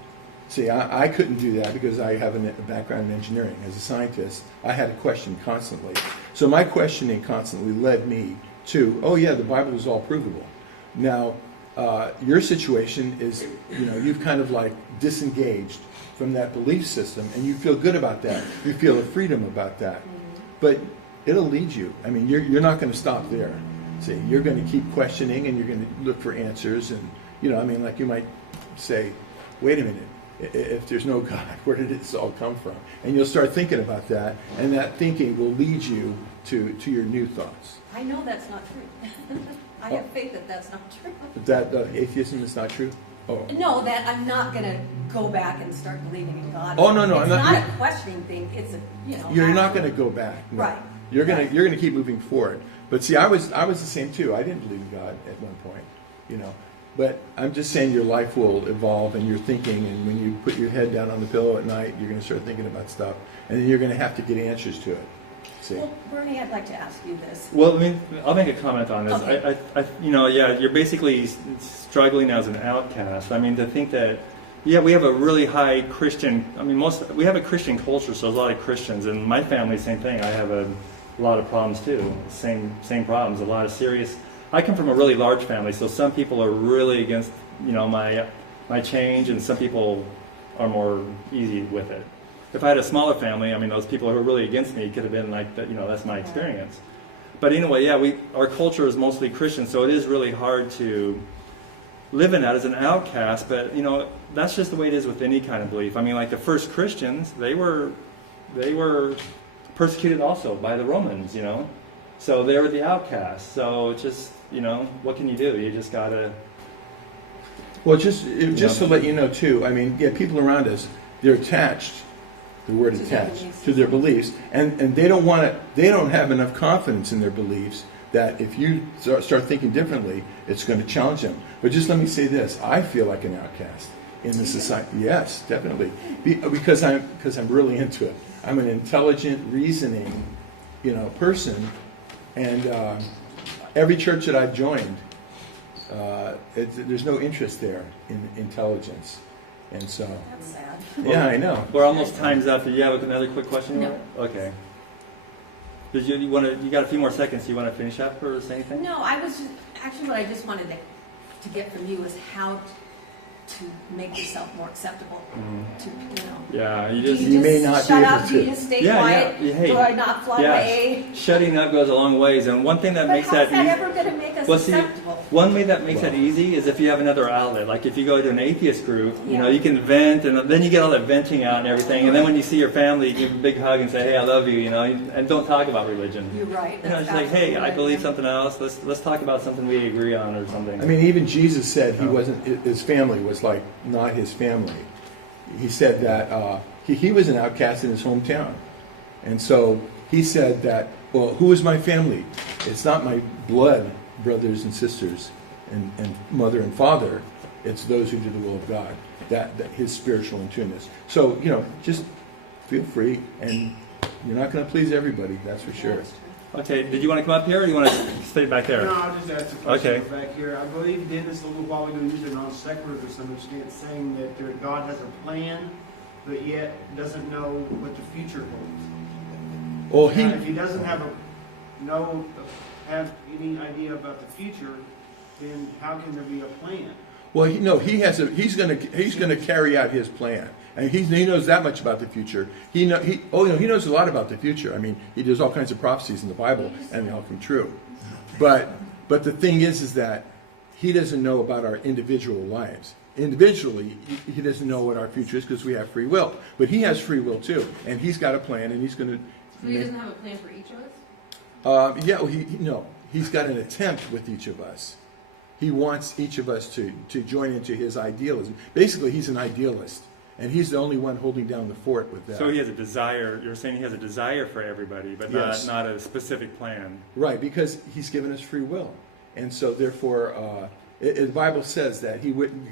See, I couldn't do that because I have a background in engineering. As a scientist, I had to question constantly. So my questioning constantly led me to, oh yeah, the Bible is all provable. Now, your situation is, you know, you've kind of like disengaged from that belief system, and you feel good about that. You feel a freedom about that. But it'll lead you. I mean, you're not going to stop there. See, you're going to keep questioning, and you're going to look for answers. And, you know, I mean, like you might say, wait a minute. If there's no God, where did this all come from? And you'll start thinking about that, and that thinking will lead you to your new thoughts. I know that's not true. I have faith that that's not true. That atheism is not true? Oh. No, that I'm not going to go back and start believing in God. Oh, no, It's I'm not not. a questioning thing. It's a, you know. You're not going to go back. No. Right. You're going Right. to keep moving forward. But see, I was the same too. I didn't believe in God at one point, you know. But I'm just saying your life will evolve and your thinking, and when you put your head down on the pillow at night, you're going to start thinking about stuff, and then you're going to have to get answers to it. See? Well, Bernie, I'd like to ask you this. Well, I mean, I'll make a comment on this. Okay. I you know, yeah, you're basically struggling as an outcast. I mean, to think that, yeah, we have a really high Christian. I mean, we have a Christian culture, so there's a lot of Christians. And my family, same thing. I have a lot of problems too. Same problems. A lot of serious. I come from a really large family, so some people are really against, you know, my change, and some people are more easy with it. If I had a smaller family, I mean, those people who are really against me could have been like, you know, that's my experience. But anyway, yeah, our culture is mostly Christian, so it is really hard to live in that as an outcast. But you know, that's just the way it is with any kind of belief. I mean, like the first Christians, they were persecuted also by the Romans, you know. So they were the outcasts. So it's just, you know, what can you do? You just gotta. Well, just to let you know too, I mean, yeah, people around us, they're attached. The word attached to their beliefs, and they don't want to. They don't have enough confidence in their beliefs that if you start thinking differently, it's going to challenge them. But just let me say this: I feel like an outcast in the society. Yes, definitely, because I'm really into it. I'm an intelligent, reasoning, you know, person, and every church that I've joined, There's no interest there in intelligence. And so, That's sad. yeah, I know. We're almost time's up. Do you have another quick question? No. Okay. Did you want to? You got a few more seconds. Do you want to finish up or say anything? No, I was just, actually what I just wanted to get from you is how to make yourself more acceptable to, Yeah, Do You may not be shut able up? Do to. you just stay Yeah, quiet? yeah, hey, Do I not fly yeah, my A? Shutting up goes a long ways, and one thing that But makes how's that that easy. ever going to make us Well, see, acceptable? one way that makes that Wow. easy is if you have another outlet. Like if you go to an atheist group, Yeah. you can vent, and then you get all that venting out and everything. And then when you see your family, you give a big hug and say, "Hey, I love you," and don't talk about religion. You're right. It's like, "Hey, I believe something else. Let's talk about something we agree on or something." I mean, even Jesus said he wasn't. His family was like not his family. He said that he was an outcast in his hometown, and so he said that. Well, who is my family? It's not my blood brothers and sisters and mother and father. It's those who do the will of God. That his spiritual intuitiveness. So just feel free, and you're not going to please everybody. That's for sure. Okay, did you want to come up here or do you want to stay back there? No, I'll just ask a question Okay. back here. I believe Dennis a little while ago used a non sequitur to some extent, saying that God has a plan, but yet doesn't know what the future holds. Well, Now, if he doesn't have any idea about the future, then how can there be a plan? Well, he's going to carry out his plan, and he knows that much about the future. He knows a lot about the future. I mean, he does all kinds of prophecies in the Bible, and they all come true. But the thing is that he doesn't know about our individual lives. Individually, he doesn't know what our future is because we have free will. But he has free will too, and he's got a plan, and he's going to. So he doesn't have a plan for each of us? No, he's got an attempt with each of us. He wants each of us to join into his idealism. Basically, he's an idealist, and he's the only one holding down the fort with that. So he has a desire. You're saying he has a desire for everybody, but Yes. not a specific plan. Right, because he's given us free will, and so therefore, the Bible says that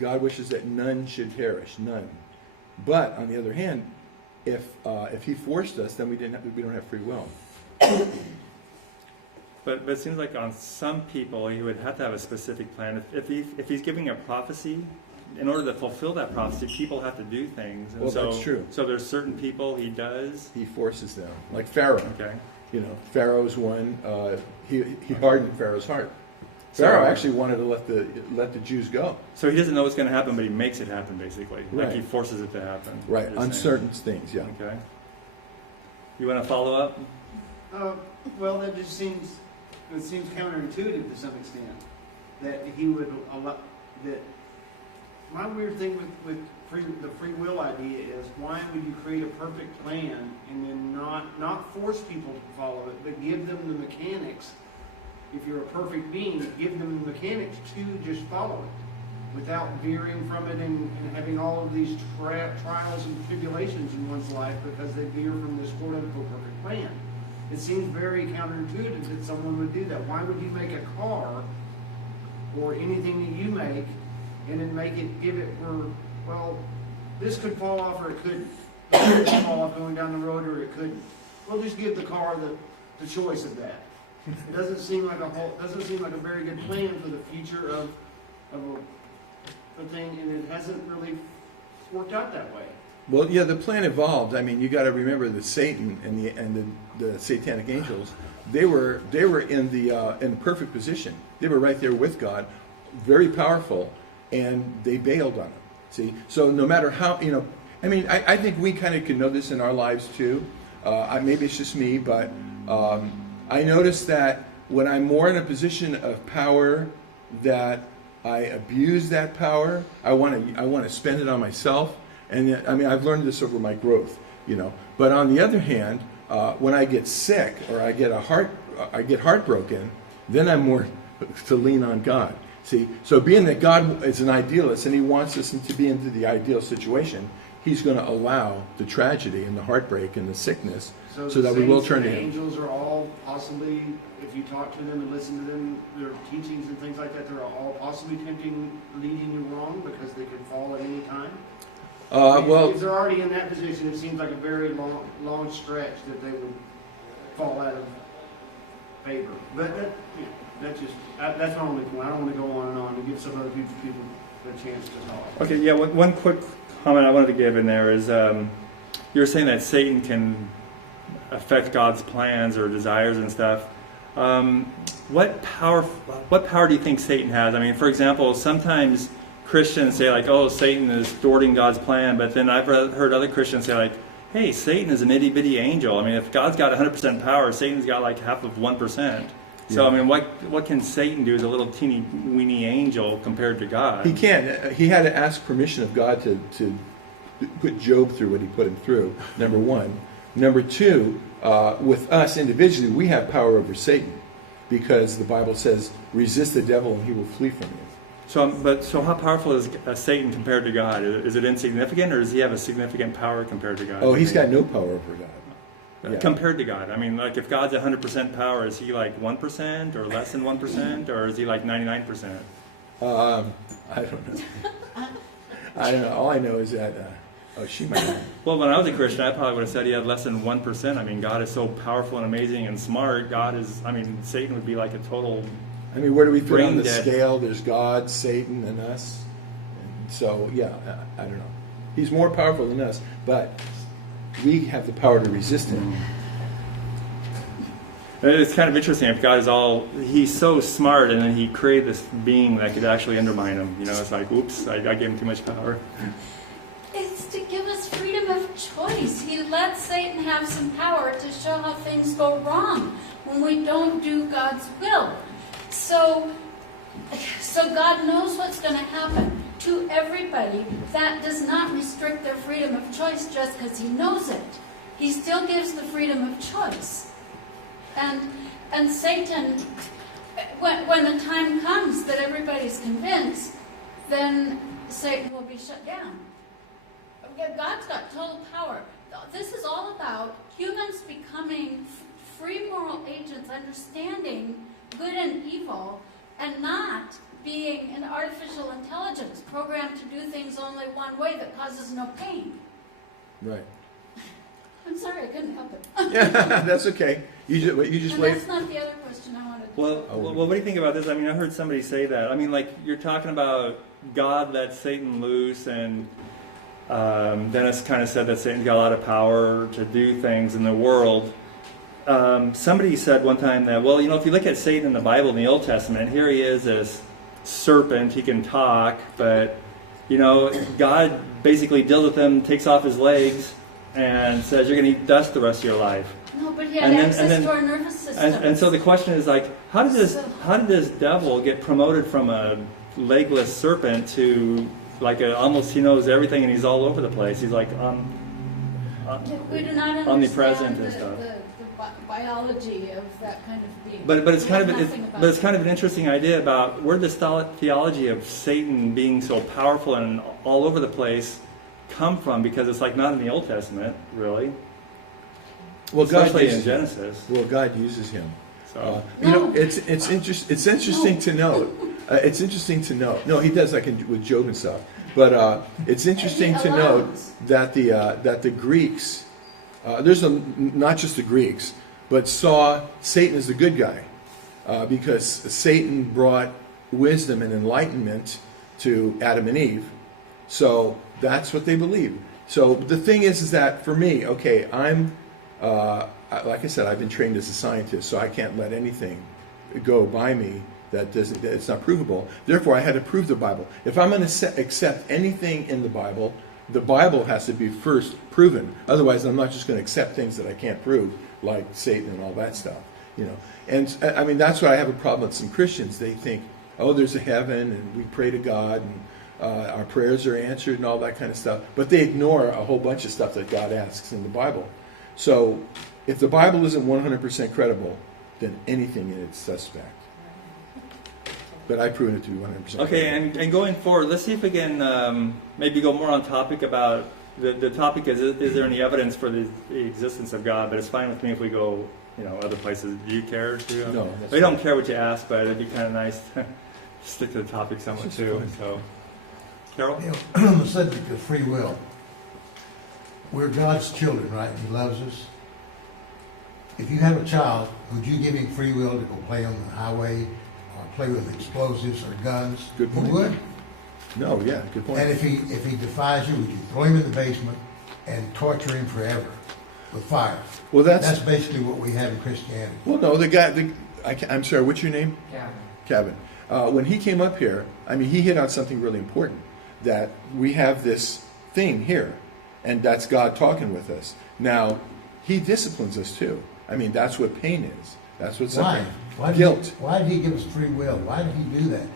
God wishes that none should perish, none. But on the other hand, if he forced us, then we don't have free will. But it seems like on some people he would have to have a specific plan. If he's giving a prophecy, in order to fulfill that prophecy, people have to do things. And Well, that's true. So there's certain people he does. He forces them, like Pharaoh. Okay. Pharaoh's one. He hardened Pharaoh's heart. So- Pharaoh actually wanted to let the Jews go. So he doesn't know what's going to happen, but he makes it happen, basically. Like Right. he forces it to happen. Right, you're on saying. certain things, yeah. Okay. You want to follow up? Well, that just seems counterintuitive to some extent that he would allow that. My weird thing with the free will idea is, why would you create a perfect plan and then not force people to follow it, but give them the mechanics? If you're a perfect being, give them the mechanics to just follow it without veering from it and having all of these trials and tribulations in one's life because they veer from this quote-unquote perfect plan. It seems very counterintuitive that someone would do that. Why would you make a car or anything that you make and then give it this could fall off or it couldn't. It could fall off going down the road or it couldn't. We'll just give the car the choice of that. It doesn't seem like a very good plan for the future of a thing, and it hasn't really worked out that way. Well, yeah, the plan evolved. I mean, you got to remember that Satan and the satanic angels, they were in the perfect position. They were right there with God, very powerful, and they bailed on him. See, so no matter how I think we kind of can know this in our lives too. Maybe it's just me, but I notice that when I'm more in a position of power, that I abuse that power. I want to spend it on myself. And I've learned this over my growth, But on the other hand, when I get sick or I get heartbroken, then I'm more to lean on God. See, so being that God is an idealist and He wants us to be into the ideal situation, He's going to allow the tragedy and the heartbreak and the sickness so that we will turn to Him. Angels are all possibly, if you talk to them and listen to them, their teachings and things like that, they're all possibly leading you wrong because they could fall at any time. If they're already in that position, it seems like a very long stretch that they would fall out of favor. But That's my only point. I don't want to go on and on and give some other people a chance to talk. Okay, yeah, one quick comment I wanted to give in there is you were saying that Satan can affect God's plans or desires and stuff. What power do you think Satan has? I mean, for example, sometimes Christians say like, oh, Satan is thwarting God's plan, but then I've heard other Christians say like, hey, Satan is an itty-bitty angel. I mean, if God's got 100% power, Satan's got like half of 1%. So, I mean, what can Satan do as a little teeny-weeny angel compared to God? He can't. He had to ask permission of God to put Job through what he put him through, number one. Number two, with us individually, we have power over Satan because the Bible says, resist the devil and he will flee from you. So how powerful is Satan compared to God? Is it insignificant, or does he have a significant power compared to God? Oh, he's got no power over God. Yeah. Compared to God. I mean, like if God's 100% power, is he like 1% or less than 1%, or is he like 99%? I don't know. I don't know. All I know is that, she might know. Well, when I was a Christian, I probably would have said he had less than 1%. I mean, God is so powerful and amazing and smart. Satan would be like a total... I mean, where do we put on the brain-dead scale? There's God, Satan, and us. And so, yeah, I don't know. He's more powerful than us, but we have the power to resist him. It's kind of interesting if God is he's so smart, and then he created this being that could actually undermine him. You know, it's like, oops, I gave him too much power. It's to give us freedom of choice. He lets Satan have some power to show how things go wrong when we don't do God's will. So God knows what's going to happen to everybody. That does not restrict their freedom of choice just because he knows it. He still gives the freedom of choice. And Satan, when the time comes that everybody's convinced, then Satan will be shut down. God's got total power. This is all about humans becoming free moral agents, understanding good and evil, and not being an artificial intelligence programmed to do things only one way that causes no pain. Right. I'm sorry, I couldn't help it. Yeah, that's okay. You just And wait. that's not the other question I wanted to Well, what do you think about this? I mean, I heard somebody say that. I mean, like, you're talking about God let Satan loose, and Dennis kind of said that Satan's got a lot of power to do things in the world. Somebody said one time that, well, you know, if you look at Satan in the Bible, in the Old Testament, here he is as serpent, he can talk, but, you know, God basically deals with him, takes off his legs, and says, you're going to eat dust the rest of your life. No, but he had access to our nervous system. And so the question is, like, how did this devil get promoted from a legless serpent to, like, almost he knows everything and he's all over the place? He's like we do not omnipresent understand and stuff. the biology of that kind of being. But it's kind of an interesting idea about where this theology of Satan being so powerful and all over the place come from, because it's like not in the Old Testament, really. Well, God especially uses in Genesis. Well, God uses him. So You know, it's interesting to note. It's interesting to note. No, he does, like with Job and stuff. But it's interesting to note that the Greeks, not just the Greeks, but saw Satan as the good guy, because Satan brought wisdom and enlightenment to Adam and Eve. So that's what they believe. So the thing is that for me, okay, I'm like I said, I've been trained as a scientist, so I can't let anything go by me that it's not provable. Therefore, I had to prove the Bible. If I'm going to accept anything in the Bible has to be first proven. Otherwise, I'm not just going to accept things that I can't prove, like Satan and all that stuff. You know, and I mean that's why I have a problem with some Christians. They think, oh, there's a heaven, and we pray to God, and our prayers are answered, and all that kind of stuff. But they ignore a whole bunch of stuff that God asks in the Bible. So, if the Bible isn't 100% credible, then anything in it's suspect. But I've proven it to be 100%. okay, and going forward, let's see if we can maybe go more on topic about the topic is there any evidence for the existence of God? But it's fine with me if we go, you know, other places. Do you care to? No. We don't care what you ask, but it'd be kind of nice to stick to the topic somewhat too. So, Carol? You know, on the subject of free will, we're God's children, right? He loves us. If you have a child, would you give him free will to go play on the highway play with explosives or guns. Good point. He would. No, yeah, good point. And if he defies you, would you throw him in the basement and torture him forever with fire? Well, That's basically what we have in Christianity. well, no, the guy. I'm sorry. What's your name? Kevin. Kevin. When he came up here, I mean, he hit on something really important. That we have this thing here, and that's God talking with us. Now, He disciplines us too. I mean, that's what pain is. That's what Why? suffering. Guilt. Why did he give us free will? Why did he do that?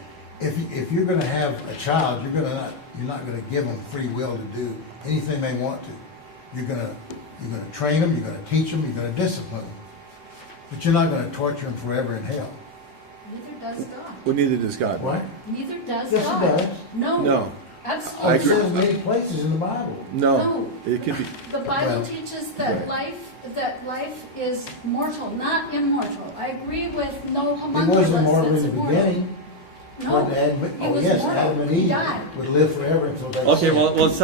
If you're going to have a child, you're not going to give them free will to do anything they want to. You're going to train them. You're going to teach them. You're going to discipline them. But you're not going to torture them forever in hell. Neither does God. Well, neither does God. Right? Neither does Yes, God. it does. No. No. Absolutely. I It agree. says many places in the Bible. No. It could be. The Bible Well, teaches that right. life is mortal, not immortal. I agree with no It homunculus wasn't mortal in that's the immortal. beginning. No, Oh, was yes, mortal. Adam and He Eve died. would live forever until they Okay, sinned. well,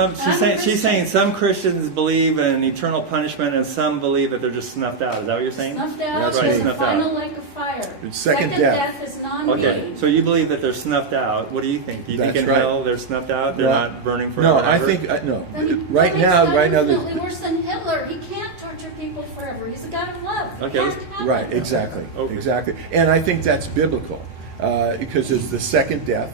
I'm she's saying some Christians believe in eternal punishment and some believe that they're just snuffed out. Is that what you're saying? Snuffed out That's is right. the Snuffed final out. lake of fire. It's second death. is Okay, non-being. so you believe that they're snuffed out. What do you think? Do you think That's in right. hell they're snuffed out? They're Well, not burning forever? No, and I ever? think no. Then Right that makes now, God there's infinitely worse than Hitler. He can't torture people forever. He's a God of love. It Okay, can't let's- happen. right, exactly, Okay. exactly, and I think that's biblical because it's the second death.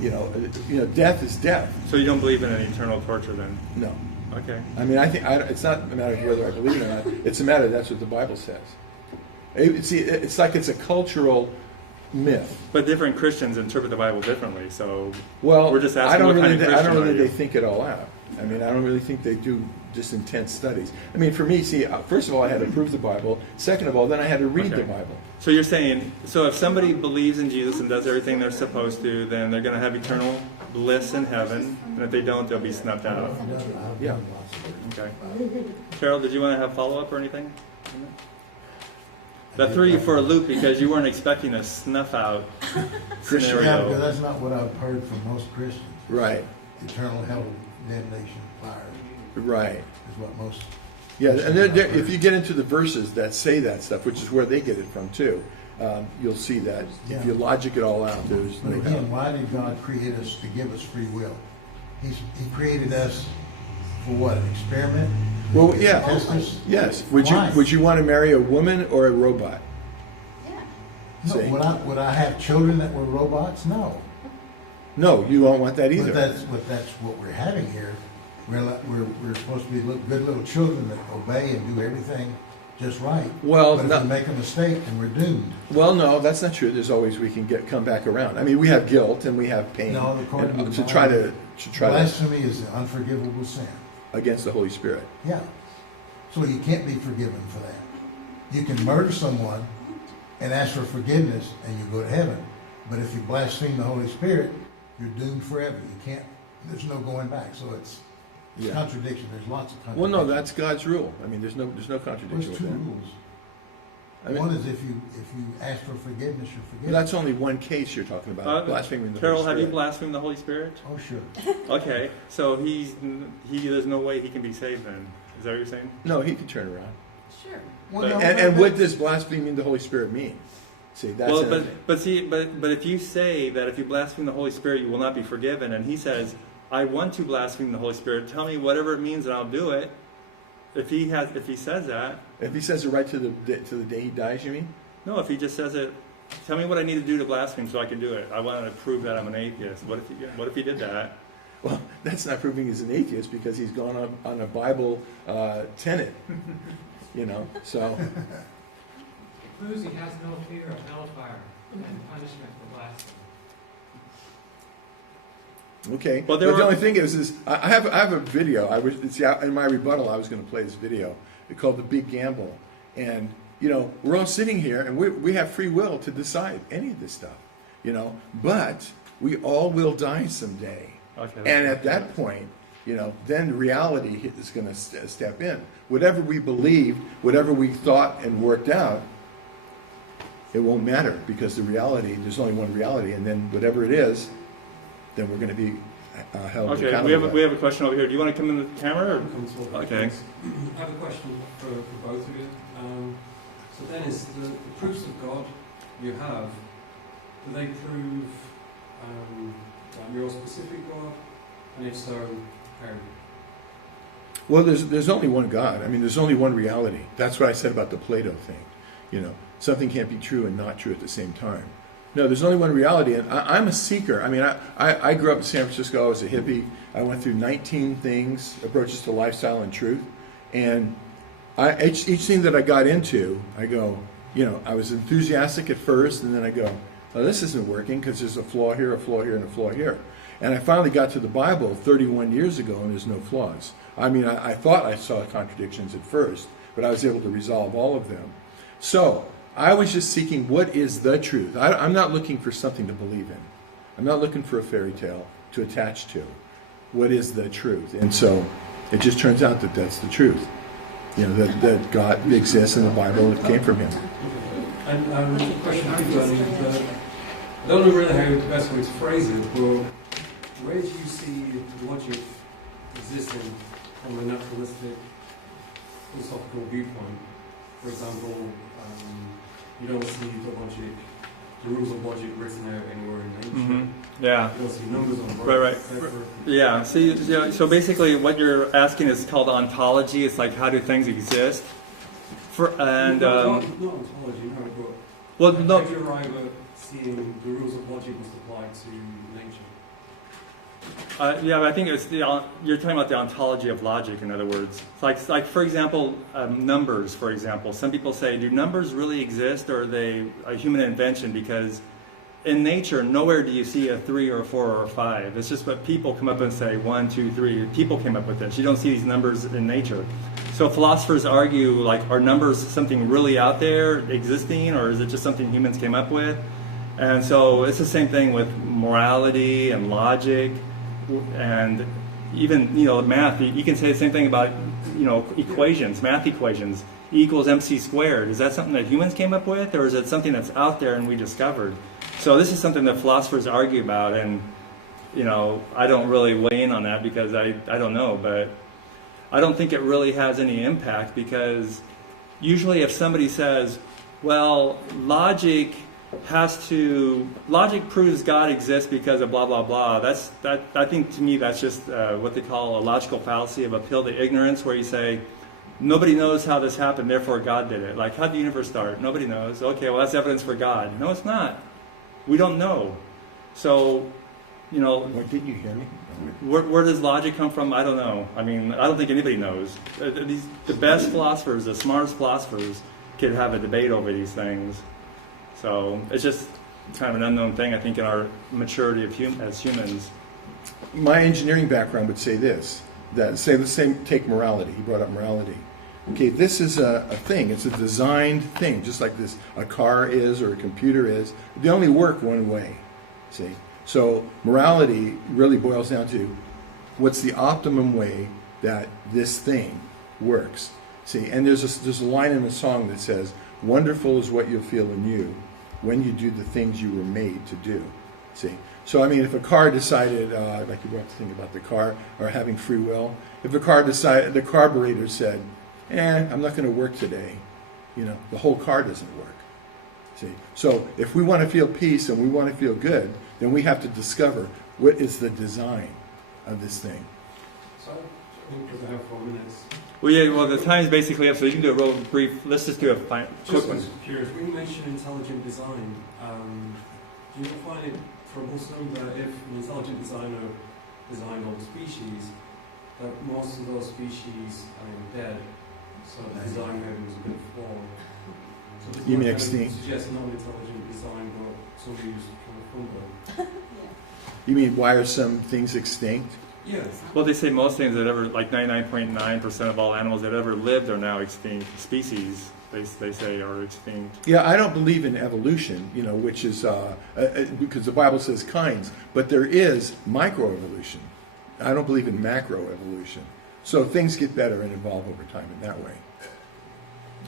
You know, death is death. So you don't believe in an eternal torture then? No, Okay. I mean, it's not a matter of whether I believe it or not. It's a matter that's what the Bible says. See, it's like it's a cultural myth. But different Christians interpret the Bible differently, so Well, we're just I asking don't what really, kind of I Christian don't are really you? they think it all out. I mean, I don't really think they do just intense studies. I mean, for me, see, first of all, I had to prove the Bible. Second of all, then I had to read the Okay. Bible. So you're saying, so if somebody believes in Jesus and does everything they're supposed to, then they're going to have eternal bliss in heaven, and if they don't, they'll be snuffed out. Yeah. Okay. Carol, did you want to have follow-up or anything? That threw you for a loop because you weren't expecting a snuff-out Yeah, because scenario. that's not what I've heard from most Christians. Right, Eternal hell, damnation, fire right. is what most. Yeah, and if you get into the verses that say that stuff, which is where they get it from too, you'll see that if you logic it all out, there's But no doubt. again, why did God create us to give us free will? He created us for what? An experiment? Well, yeah. Test us? Yes. Why? Would you want to marry a woman or a robot? Yeah. No, See? would I have children that were robots? No. No, you won't want that either. But that's what we're having here. We're supposed to be good little children that obey and do everything just right. Well, but if no- we make a mistake, then we're doomed. Well, no, that's not true. There's always we can come back around. I mean, we have guilt and we have pain. No, according and, to the to try Bible, to Blasphemy is an unforgivable sin. against the Holy Spirit. Yeah. So you can't be forgiven for that. You can murder someone and ask for forgiveness and you go to heaven. But if you blaspheme the Holy Spirit, you're doomed forever. You can't, there's no going back. So it's Yeah. contradiction. There's lots of Well, contradictions. no, that's God's rule. I mean, there's no contradiction There's with two that. rules. I mean, One is if you ask for forgiveness, you're forgiven. that's only one case you're talking about, blaspheming the Carol, Holy have you Spirit. blasphemed the Holy Spirit? Oh, sure. Okay, so there's no way he can be saved then. Is that what you're saying? No, he can turn around. Sure. Well, no, And what does blaspheming the Holy Spirit mean? See, that's Well, another thing. but if you say that if you blaspheme the Holy Spirit, you will not be forgiven, and he says, I want to blaspheme the Holy Spirit. Tell me whatever it means, and I'll do it. If he says that, If he says it right to the day he dies, you mean? no. If he just says it, tell me what I need to do to blaspheme so I can do it. I want to prove that I'm an atheist. What if he did that? Well, that's not proving he's an atheist because he's gone on a Bible tenet, so. It proves he has no fear of hellfire and punishment for blasphemy. Okay. Well, But the only thing is I have a video. In my rebuttal, I was going to play this video. It's called "The Big Gamble," and we're all sitting here, and we have free will to decide any of this stuff, But we all will die someday, Okay. and at that point, then reality is going to step in. Whatever we believed, whatever we thought and worked out, it won't matter because there's only one reality, and then whatever it is, then we're going to be held Okay, accountable. we have a question over here. Do you want to come in the camera? Or? Okay. I have a question for both of you. So Dennis, the proofs of God you have do they prove that you're a specific God? And if so, how? Well, there's only one God. I mean, there's only one reality. That's what I said about the Plato thing. You know, something can't be true and not true at the same time. No, there's only one reality, and I'm a seeker. I mean, I grew up in San Francisco. I was a hippie. I went through 19 things, approaches to lifestyle and truth, and each thing that I got into, I go, you know, I was enthusiastic at first, and then I go, oh, this isn't working because there's a flaw here, a flaw here, and a flaw here. And I finally got to the Bible 31 years ago, and there's no flaws. I mean, I thought I saw contradictions at first, but I was able to resolve all of them. So I was just seeking what is the truth. I'm not looking for something to believe in. I'm not looking for a fairy tale to attach to. What is the truth? And so it just turns out that that's the truth. You know, that God exists in the Bible, it came from him. And a question for you, I don't know really how the best way to phrase it, but where do you see logic existing from a naturalistic philosophical viewpoint? For example, you don't see the rules of logic written out anywhere in nature. Mm-hmm. Yeah. You don't see numbers on words. Right. Yeah. So basically, what you're asking is called ontology. It's like, how do things exist? Not ontology, no, but how do you arrive at seeing the rules of logic must apply to nature? Yeah, I think you're talking about the ontology of logic, in other words. It's like for example, numbers, for example. Some people say, do numbers really exist, or are they a human invention? Because in nature, nowhere do you see a 3 or a 4 or a 5. It's just what people come up and say, 1, 2, 3. People came up with this. You don't see these numbers in nature. So philosophers argue, like, are numbers something really out there existing, or is it just something humans came up with? And so it's the same thing with morality and logic. And even, math, you can say the same thing about, equations, math equations. E equals mc squared. Is that something that humans came up with, or is it something that's out there and we discovered? So this is something that philosophers argue about, and, I don't really weigh in on that because I don't know, but I don't think it really has any impact, because usually if somebody says, well, logic proves God exists because of blah, blah, blah. I think to me that's just what they call a logical fallacy of appeal to ignorance, where you say, nobody knows how this happened, therefore God did it. Like, how did the universe start? Nobody knows. Okay, well, that's evidence for God. No, it's not. We don't know. So, What, didn't you hear me? where does logic come from? I don't know. I mean, I don't think anybody knows. The best philosophers, the smartest philosophers, could have a debate over these things. So it's just kind of an unknown thing, I think, in our maturity as humans. My engineering background would say this, let's take morality. He brought up morality. Okay, this is a thing. It's a designed thing, just like a car is or a computer is. They only work one way, see? So morality really boils down to what's the optimum way that this thing works. See, and there's a line in the song that says, wonderful is what you'll feel in you when you do the things you were made to do. See? So, I mean, if a car decided, like you brought the thing about the car, or having free will, if a car decided, the carburetor said, I'm not going to work today, the whole car doesn't work. See? So, if we want to feel peace and we want to feel good, then we have to discover what is the design of this thing. So, I think because I have 4 minutes. Well, the time's basically up, so you can do a real brief. Let's just do a quick one. Just curious, when you mention intelligent design, do you find it troublesome that if an intelligent designer designed all the species, that most of those species are dead, so the design maybe was a bit flawed? So you mean extinct? Suggest not intelligent design, but somebody who's trying to fund them. You mean, why are some things extinct? Yes. Well, they say most things that ever, like 99.9% of all animals that ever lived are now extinct species. They say are extinct. Yeah, I don't believe in evolution, which is because the Bible says kinds, but there is microevolution. I don't believe in macroevolution. So things get better and evolve over time in that way.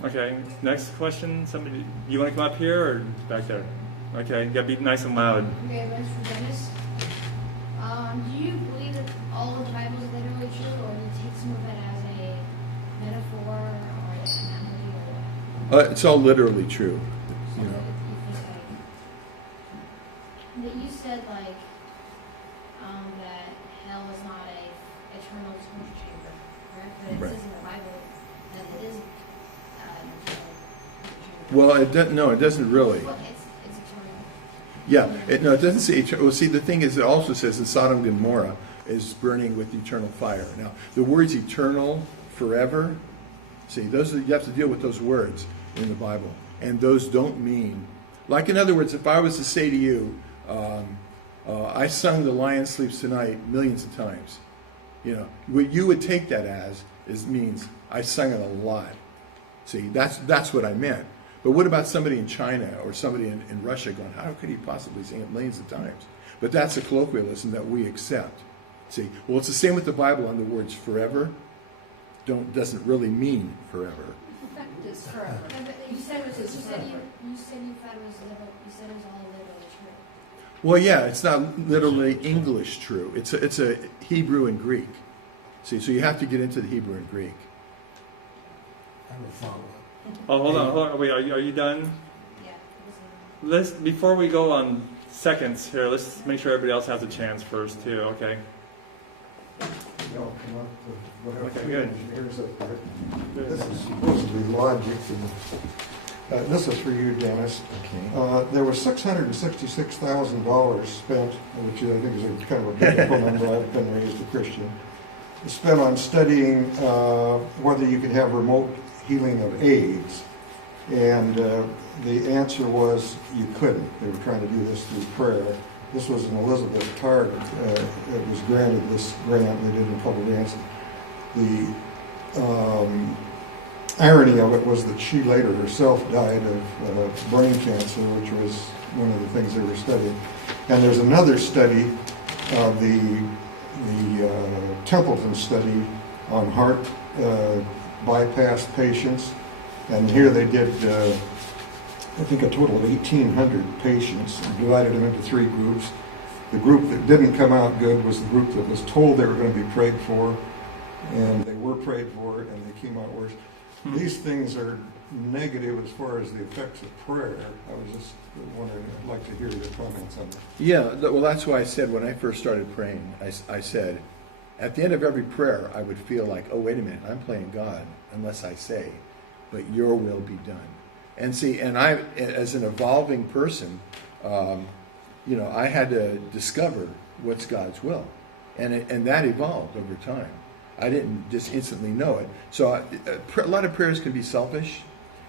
Okay, next question. Somebody, you want to come up here or back there? Okay, you got to be nice and loud. Okay, that's for Dennis. Do you believe that all of the Bible is literally true, or do you take some of it as a metaphor or an analogy or what? It's all literally true. So you think that hell is not a eternal torture chamber, correct? But it Right. says in the Bible that it is an eternal torture chamber. Well, it doesn't really. Well, it's eternal. Yeah, it doesn't say eternal. Well, see, the thing is, it also says that Sodom and Gomorrah is burning with eternal fire. Now, the words eternal, forever, see, you have to deal with those words in the Bible. And those don't mean, like in other words, if I was to say to you, I sung The Lion Sleeps Tonight millions of times, what you would take that as means I sung it a lot. See, that's what I meant. But what about somebody in China or somebody in Russia going, how could he possibly sing it millions of times? But that's a colloquialism that we accept. See, well, it's the same with the Bible on the words forever. Doesn't really mean forever. It's forever. Yeah, but you said It's you said forever. you said you thought it was literal. You said it was all literally true. Well, yeah, it's not literally English true. It's a Hebrew and Greek. See, so you have to get into the Hebrew and Greek. I have a follow-up. Oh, hold on. Wait, are you done? Yeah. It was Before we go on seconds here, let's make sure everybody else has a chance first too. Okay. No, come up with whatever. Okay, good. Here's this is supposed to be logic, and this is for you, Dennis. Okay. There was $666,000 spent, which I think is a kind of a biblical number. I've been raised a Christian. Spent on studying whether you could have remote healing of AIDS, and the answer was you couldn't. They were trying to do this through prayer. This was an Elizabeth Target that was granted this grant. They did a couple grants. The irony of it was that she later herself died of brain cancer, which was one of the things they were studying. And there's another study, the Templeton study on heart bypass patients, and here they did I think a total of 1,800 patients, and divided them into three groups. The group that didn't come out good was the group that was told they were going to be prayed for, and they were prayed for, and they came out worse. These things are negative as far as the effects of prayer. I was just wondering, I'd like to hear your comments on that. Yeah, well, that's why I said when I first started praying, I said, at the end of every prayer, I would feel like, oh, wait a minute, I'm playing God, unless I say, but your will be done. And see, and I, as an evolving person, I had to discover what's God's will. And that evolved over time. I didn't just instantly know it. So a lot of prayers can be selfish,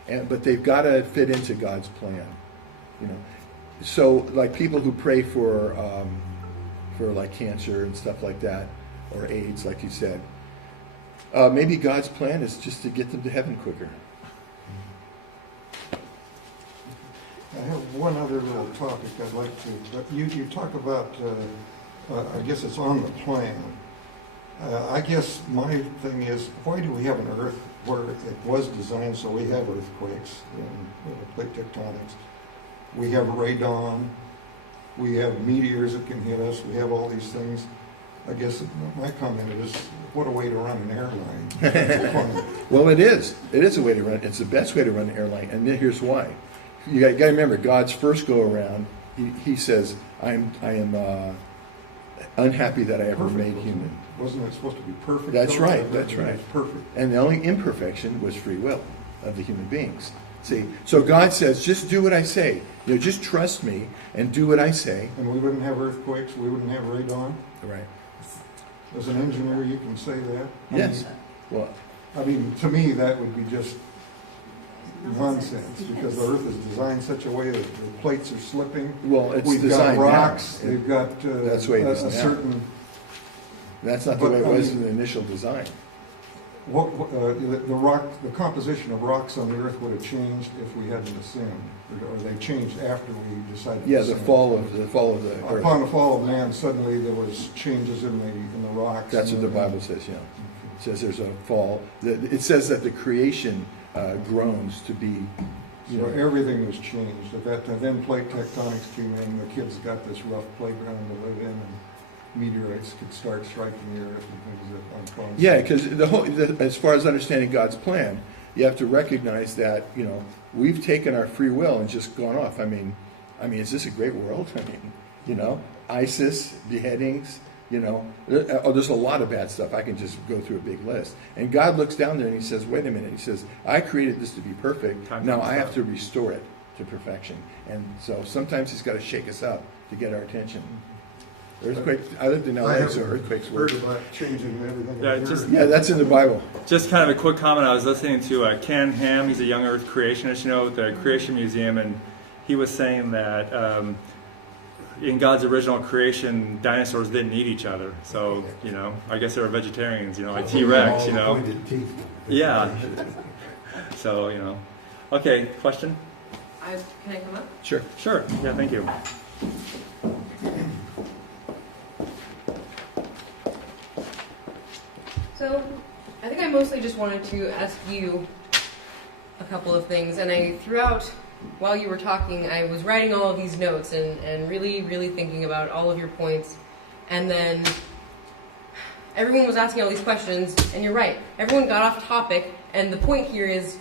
but they've got to fit into God's plan. So like people who pray for like cancer and stuff like that, or AIDS, like you said, maybe God's plan is just to get them to heaven quicker. I have one other little topic I'd like to, but you talk about, I guess it's on the plan. I guess my thing is, why do we have an Earth where it was designed so we have earthquakes and plate tectonics? We have radon, we have meteors that can hit us, we have all these things. I guess my comment is, what a way to run an airline. Well, it is. It is a way to run. It's the best way to run an airline, and here's why. You got to remember, God's first go around, he says, I am unhappy that I ever made human. Wasn't it supposed to be perfect? That's though? right, that's right. Perfect. And the only imperfection was free will of the human beings. See, so God says, just do what I say. Just trust me and do what I say. And we wouldn't have earthquakes, we wouldn't have radon. Right. As an engineer, you can say that. Yes. Well, I mean, to me, that would be just nonsense, because the Earth is designed such a way that the plates are slipping. well, it's We've got designed rocks, now. they've got That's the way it's a done now. certain, That's not the but, way it I was mean- in the initial design. the composition of rocks on the Earth would have changed if we hadn't assumed, or they changed after we decided to Yeah, the ascend. fall of the earth. Upon the fall of man, suddenly there was changes in the rocks. That's what the Bible says, yeah. It says there's a fall. It says that the creation groans to be, So everything was changed. At that time, then plate tectonics came in, the kids got this rough playground to live in, and meteorites could start striking the Earth and things that uncaused. Yeah, because as far as understanding God's plan, you have to recognize that, we've taken our free will and just gone off. I mean, is this a great world? ISIS, beheadings, there's a lot of bad stuff. I can just go through a big list. And God looks down there and he says, wait a minute. He says, I created this to be perfect. Now I have to restore it to perfection. And so sometimes he's got to shake us up to get our attention. Earthquakes, I lived in LA, so earthquakes were. Heard about changing everything. Yeah, that's in the Bible. Just kind of a quick comment. I was listening to Ken Ham. He's a young Earth creationist, at the Creation Museum, and he was saying that in God's original creation, dinosaurs didn't eat each other. So, I guess they were vegetarians, like T-Rex, Yeah. So, Okay, question? Can I come up? Sure. Yeah, thank you. So, I think I mostly just wanted to ask you a couple of things, and throughout, while you were talking, I was writing all of these notes and really, really thinking about all of your points, and then everyone was asking all these questions, and you're right, everyone got off topic, and the point here is,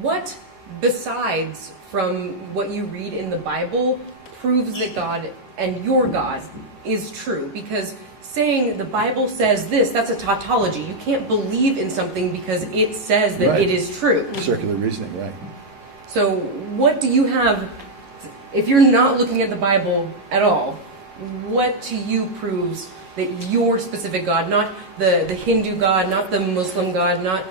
what besides from what you read in the Bible proves that God and your God is true? Because saying the Bible says this, that's a tautology. You can't believe in something because it says that it is true. Circular reasoning, right. So what do you have, if you're not looking at the Bible at all, what to you proves that your specific God, not the Hindu God, not the Muslim God, not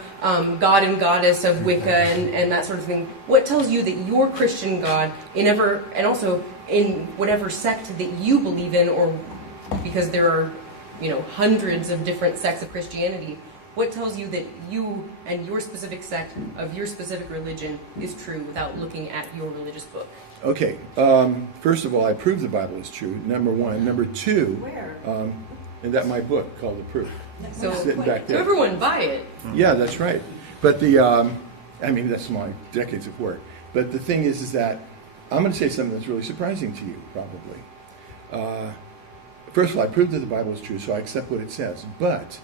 God and Goddess of Wicca and that sort of thing, what tells you that your Christian God, and also in whatever sect that you believe in, or because there are hundreds of different sects of Christianity, what tells you that you and your specific sect of your specific religion is true without looking at your religious book? Okay. First of all, I prove the Bible is true, number one. Number two, Where? in my book called The Proof. So, Sitting back there. everyone buy it. Yeah, that's right. But that's my decades of work. But the thing is that I'm going to say something that's really surprising to you, probably. First of all, I proved that the Bible is true, so I accept what it says. But,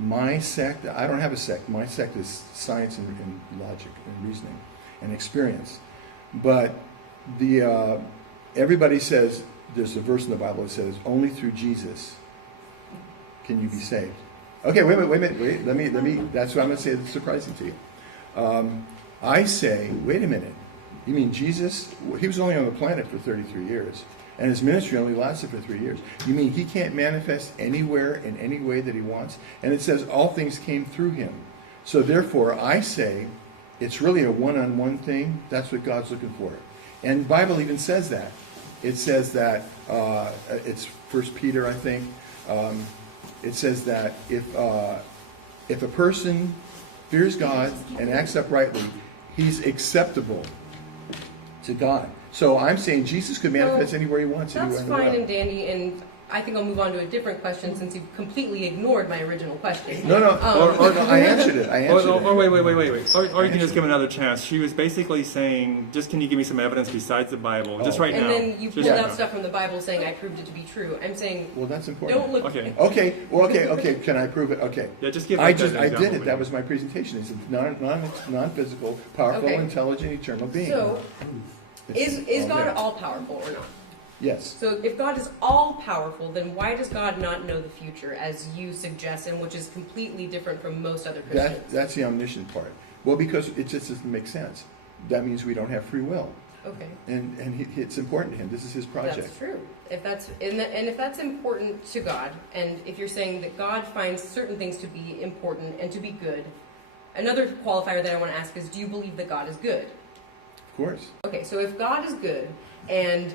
my sect, I don't have a sect. My sect is science and logic and reasoning and experience. But everybody says, there's a verse in the Bible that says, only through Jesus can you be saved. Okay, wait a minute. Let me, that's what I'm going to say that's surprising to you. I say, wait a minute. You mean Jesus, he was only on the planet for 33 years. And his ministry only lasted for 3 years. You mean he can't manifest anywhere in any way that he wants? And it says all things came through him. So therefore, I say it's really a one-on-one thing. That's what God's looking for. And the Bible even says that. It says that, it's 1 Peter, I think. It says that if a person fears God and acts uprightly, he's acceptable to God. So I'm saying Jesus could manifest anywhere he wants. That's fine and dandy, and I think I'll move on to a different question since you've completely ignored my original question. No, I answered it. Wait. Or you can just give another chance. She was basically saying, just can you give me some evidence besides the Bible, just right now? And then you pulled out stuff from the Bible saying I proved it to be true. I'm saying, well, that's important. Don't look. Okay. Can I prove it? Okay. Yeah, just give. I did it. That was my presentation. It's a non-physical, powerful, intelligent, eternal being. So, is God all powerful or not? Yes. So if God is all-powerful, then why does God not know the future, as you suggest, and which is completely different from most other Christians? That's the omniscient part. Well, because it just doesn't make sense. That means we don't have free will. Okay. And it's important to him. This is his project. That's true. If that's important to God, and if you're saying that God finds certain things to be important and to be good, another qualifier that I want to ask is, do you believe that God is good? Of course. Okay, so if God is good, and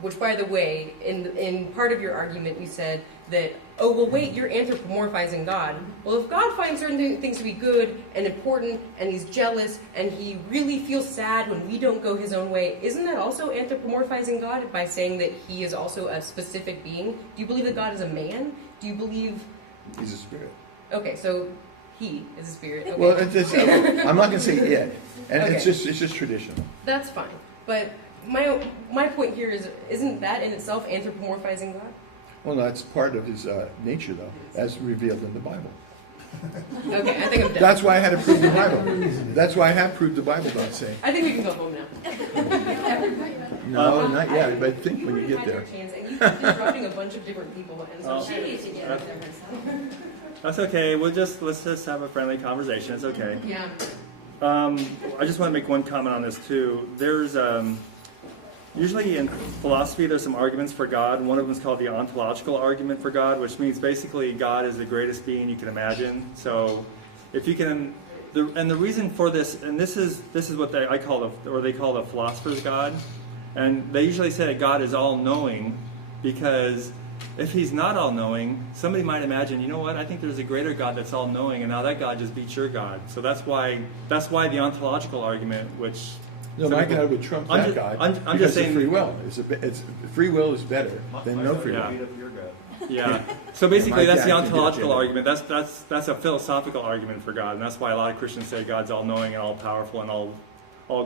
which, by the way, in part of your argument, you said that, oh, well, wait, you're anthropomorphizing God. Well, if God finds certain things to be good and important, and he's jealous, and he really feels sad when we don't go his own way, isn't that also anthropomorphizing God by saying that he is also a specific being? Do you believe that God is a man? Do you believe... He's a spirit. Okay, so he is a spirit. Okay. Well, I'm not going to say it. And okay. It's just traditional. That's fine. But... My point here is, isn't that in itself anthropomorphizing God? Well, no, that's part of his nature, though, as revealed in the Bible. Okay, I think I'm done. That's why I had to prove the Bible. That's why I have proved the Bible, don't say. I think we can go home now. No, not yet, but think You when you already get had your there. chance, and you've been dropping a bunch of different people, and so Oh. She needs to get up there herself. That's okay. Let's just have a friendly conversation. It's okay. yeah. I just want to make one comment on this too. There's usually in philosophy there's some arguments for God. One of them is called the ontological argument for God, which means basically God is the greatest being you can imagine. So if you can, the reason for this, and this is what they call the philosopher's God, and they usually say that God is all-knowing because if he's not all-knowing, somebody might imagine, you know what, I think there's a greater God that's all-knowing, and now that God just beats your God. So that's why the ontological argument, which... No, my God would trump that God I'm because just saying, of free will. Free will is better than no free will. Yeah. So basically, My that's the dad can do ontological that. argument. That's a philosophical argument for God, and that's why a lot of Christians say God's all-knowing and all-powerful and all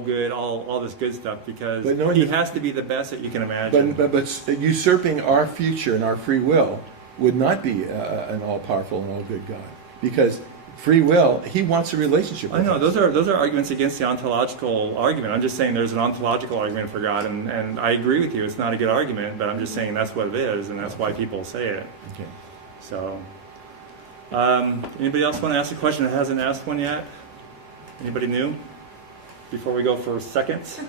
good, all this good stuff, because But knowing he that- has to be the best that you can imagine. But usurping our future and our free will would not be an all-powerful and all-good God, because free will, he wants a relationship with I know us. those are arguments against the ontological argument. I'm just saying there's an ontological argument for God, and I agree with you. It's not a good argument, but I'm just saying that's what it is, and that's why people say it. Okay. So, anybody else want to ask a question that hasn't asked one yet? Anybody new? Before we go for seconds.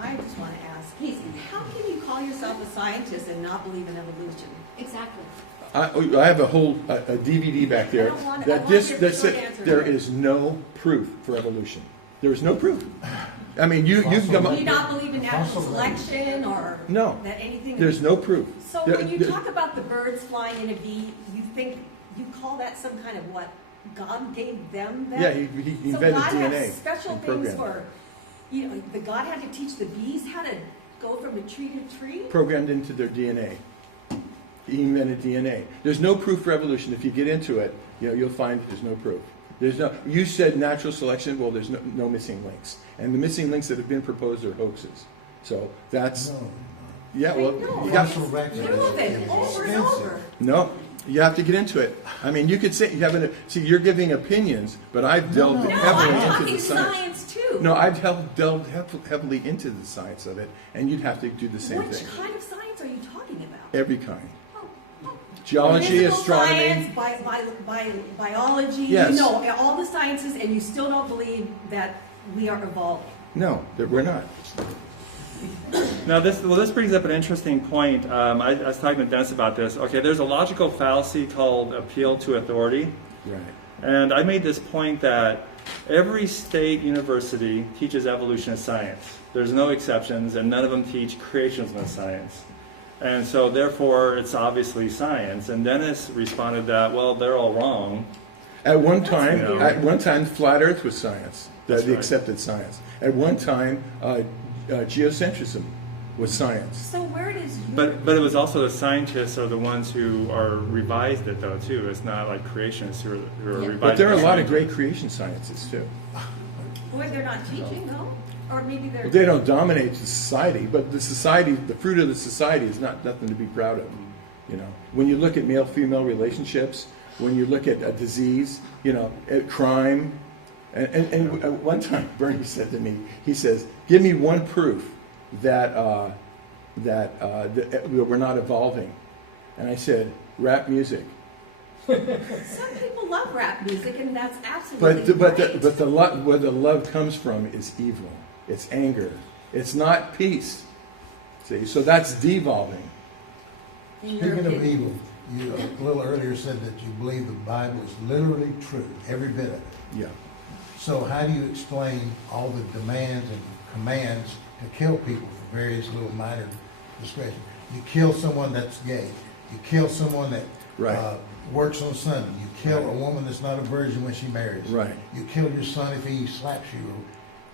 I just want to ask, Casey, how can you call yourself a scientist and not believe in evolution? Exactly. I have a whole a DVD back there I want that your that short said answer. there is no proof for evolution. There is no proof. I mean, you can come Do up. you not believe in natural Fossil selection or No. that anything? There's no proof. So There- when you there- talk about the birds flying in a V, you call that some kind of what? God gave them that? Yeah, he So invented God DNA. has special and things programmed it. the God had to teach the bees how to go from tree to tree? Programmed into their DNA. He invented DNA. There's no proof for evolution. If you get into it, you'll find there's no proof. There's no. You said natural selection. Well, there's no missing links, and the missing links that have been proposed are hoaxes. So that's No. yeah. Well, No, you got, Fossil records Prove it is over and expensive. over. no. You have to get into it. I mean, you could say you're giving opinions, but I've delved No, heavily I'm into talking the science. science too. No, I've delved heavily into the science of it, and you'd have to do the same Which thing. kind of science are you talking about? Every kind. Oh, Geology, physical astronomy. science, biology, Yes. you know, all the sciences, and you still don't believe that we are evolving. No, that we're not. Now, this brings up an interesting point. I was talking to Dennis about this. Okay, there's a logical fallacy called appeal to authority. Right. And I made this point that every state university teaches evolution as science. There's no exceptions, and none of them teach creationism as science. And so, therefore, it's obviously science. And Dennis responded that, well, they're all wrong. At one weird. time, flat Earth was science. That's The right. accepted science. At one time, geocentrism was science. So where does you... But it was also the scientists are the ones who are revised it, though, too. It's not like creationists who are revising But there are a the lot of science. great creation scientists too. Boy, they're not teaching, though? Or maybe they're... They don't dominate the society, but the society, the fruit of the society, is nothing to be proud of. When you look at male-female relationships, when you look at a disease, at crime, and one time Bernie said to me, he says, "Give me one proof that we're not evolving," and I said, "Rap music." Some people love rap music, and that's absolutely But great. where the love comes from is evil. It's anger. It's not peace. See, so that's devolving. In your Speaking of opinion. evil, you a little earlier said that you believe the Bible is literally true, every bit of it. Yeah. So how do you explain all the demands and commands to kill people for various little minor discretion? You kill someone that's gay. You kill someone that Right. works on Sunday. You kill a woman that's not a virgin when she marries. Right. You kill your son if he slaps you.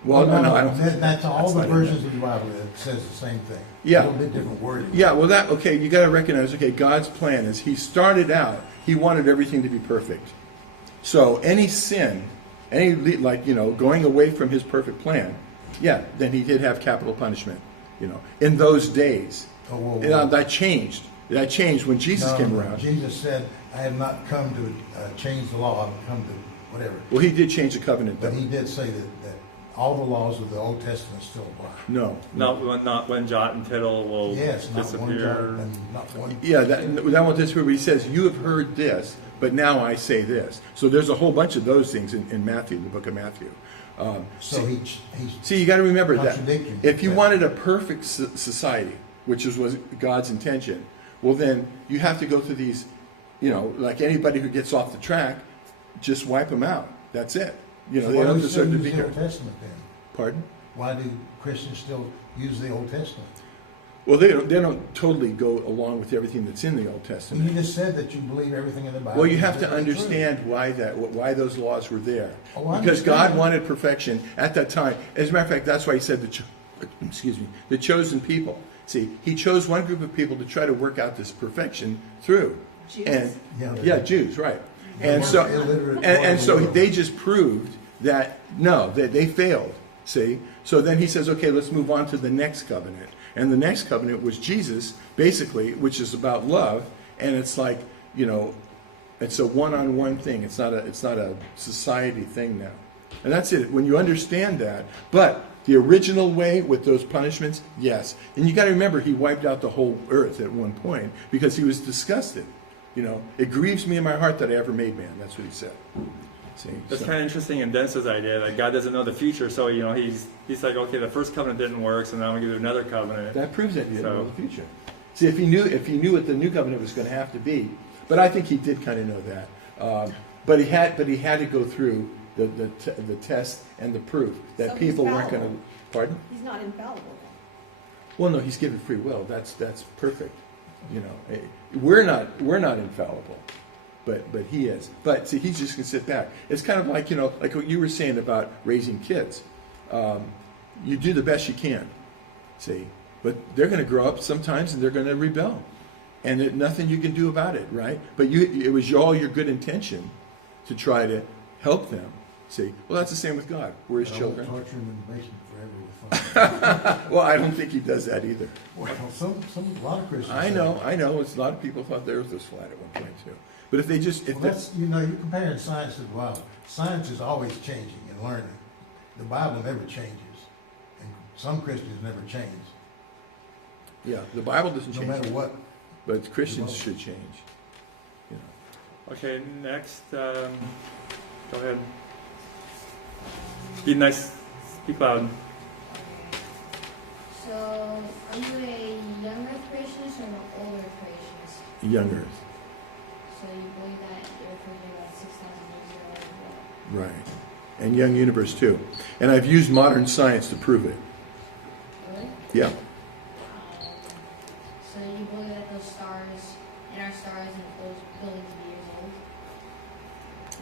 Well, no, I don't. That's all that's the not in versions of the Bible that says the same thing. Yeah. A little bit different wording. Yeah, well, you got to recognize, God's plan is he started out, he wanted everything to be perfect. So any sin, going away from his perfect plan, then he did have capital punishment, in those days. Oh, whoa. That changed. That changed when Jesus came No, around. Jesus said, I have not come to change the law, I've come to whatever. Well, he did change the covenant, though. But he did say that all the laws of the Old Testament still apply. No. Not when jot and tittle will Yes, not one disappear. jot and not one. Yeah, that won't disappear, but he says, you have heard this, but now I say this. So there's a whole bunch of those things in Matthew, the book of Matthew. So he's See, you got to remember that contradicting if you that. wanted a perfect society, which was God's intention, well, then you have to go through these, like anybody who gets off the track, just wipe them out. That's it. So They why don't do we still deserve to use be the here. Old Testament then? Pardon? Why do Christians still use the Old Testament? Well, they don't totally go along with everything that's in the Old Well, Testament. you just said that you believe everything in the Bible. Well, you have is to literally true. understand why those laws were there. Oh, I Because God understand. wanted perfection at that time. As a matter of fact, that's why he said the chosen people. See, he chose one group of people to try to work out this perfection through. Jews? And Jews, right. They And weren't so illiterate and so part of the world. they just proved that no, they failed. See? So then he says, okay, let's move on to the next covenant. And the next covenant was Jesus, basically, which is about love, and it's like, it's a one-on-one thing. It's not a society thing now. And that's it. When you understand that, but the original way with those punishments, yes. And you got to remember, he wiped out the whole earth at one point because he was disgusted. It grieves me in my heart that I ever made man. That's what he said. See? That's So- kind of interesting in Dennis's idea that God doesn't know the future, so he's like, okay, the first covenant didn't work, so now I'm gonna give you another covenant. That proves that he didn't know So- the future. See, if he knew what the new covenant was going to have to be, but I think he did kind of know that. But he had to go through the test and the proof that So he's people weren't going to. fallible. Pardon? He's not infallible. Well, no, he's given free will. That's perfect. We're not infallible, but he is. But see, he's just going to sit back. It's kind of like like what you were saying about raising kids. You do the best you can. See. But they're going to grow up sometimes and they're going to rebel. And there's nothing you can do about it, right? But it was all your good intention to try to help them. See? Well, that's the same with God. We're his I won't children. torture him in the basement forever with fun. Well, I don't think he does that either. Well, a lot of Christians. I say know. that. It's a lot of people thought the earth was flat at one point, too. But if they just... Well, that's, you're comparing science to the Bible. Science is always changing and learning. The Bible never changes. And some Christians never change. Yeah, the Bible doesn't No change. matter what. But Christians should change. Okay, next, go ahead. Be nice, speak loud. So, are you a young earth creationist or an older creationist? Young earth. So you believe that the earth was about 6,000 years ago? Right. And young universe, too. And I've used modern science to prove it. Really? Yeah. So you believe that those stars, and our stars, and those billions of years old?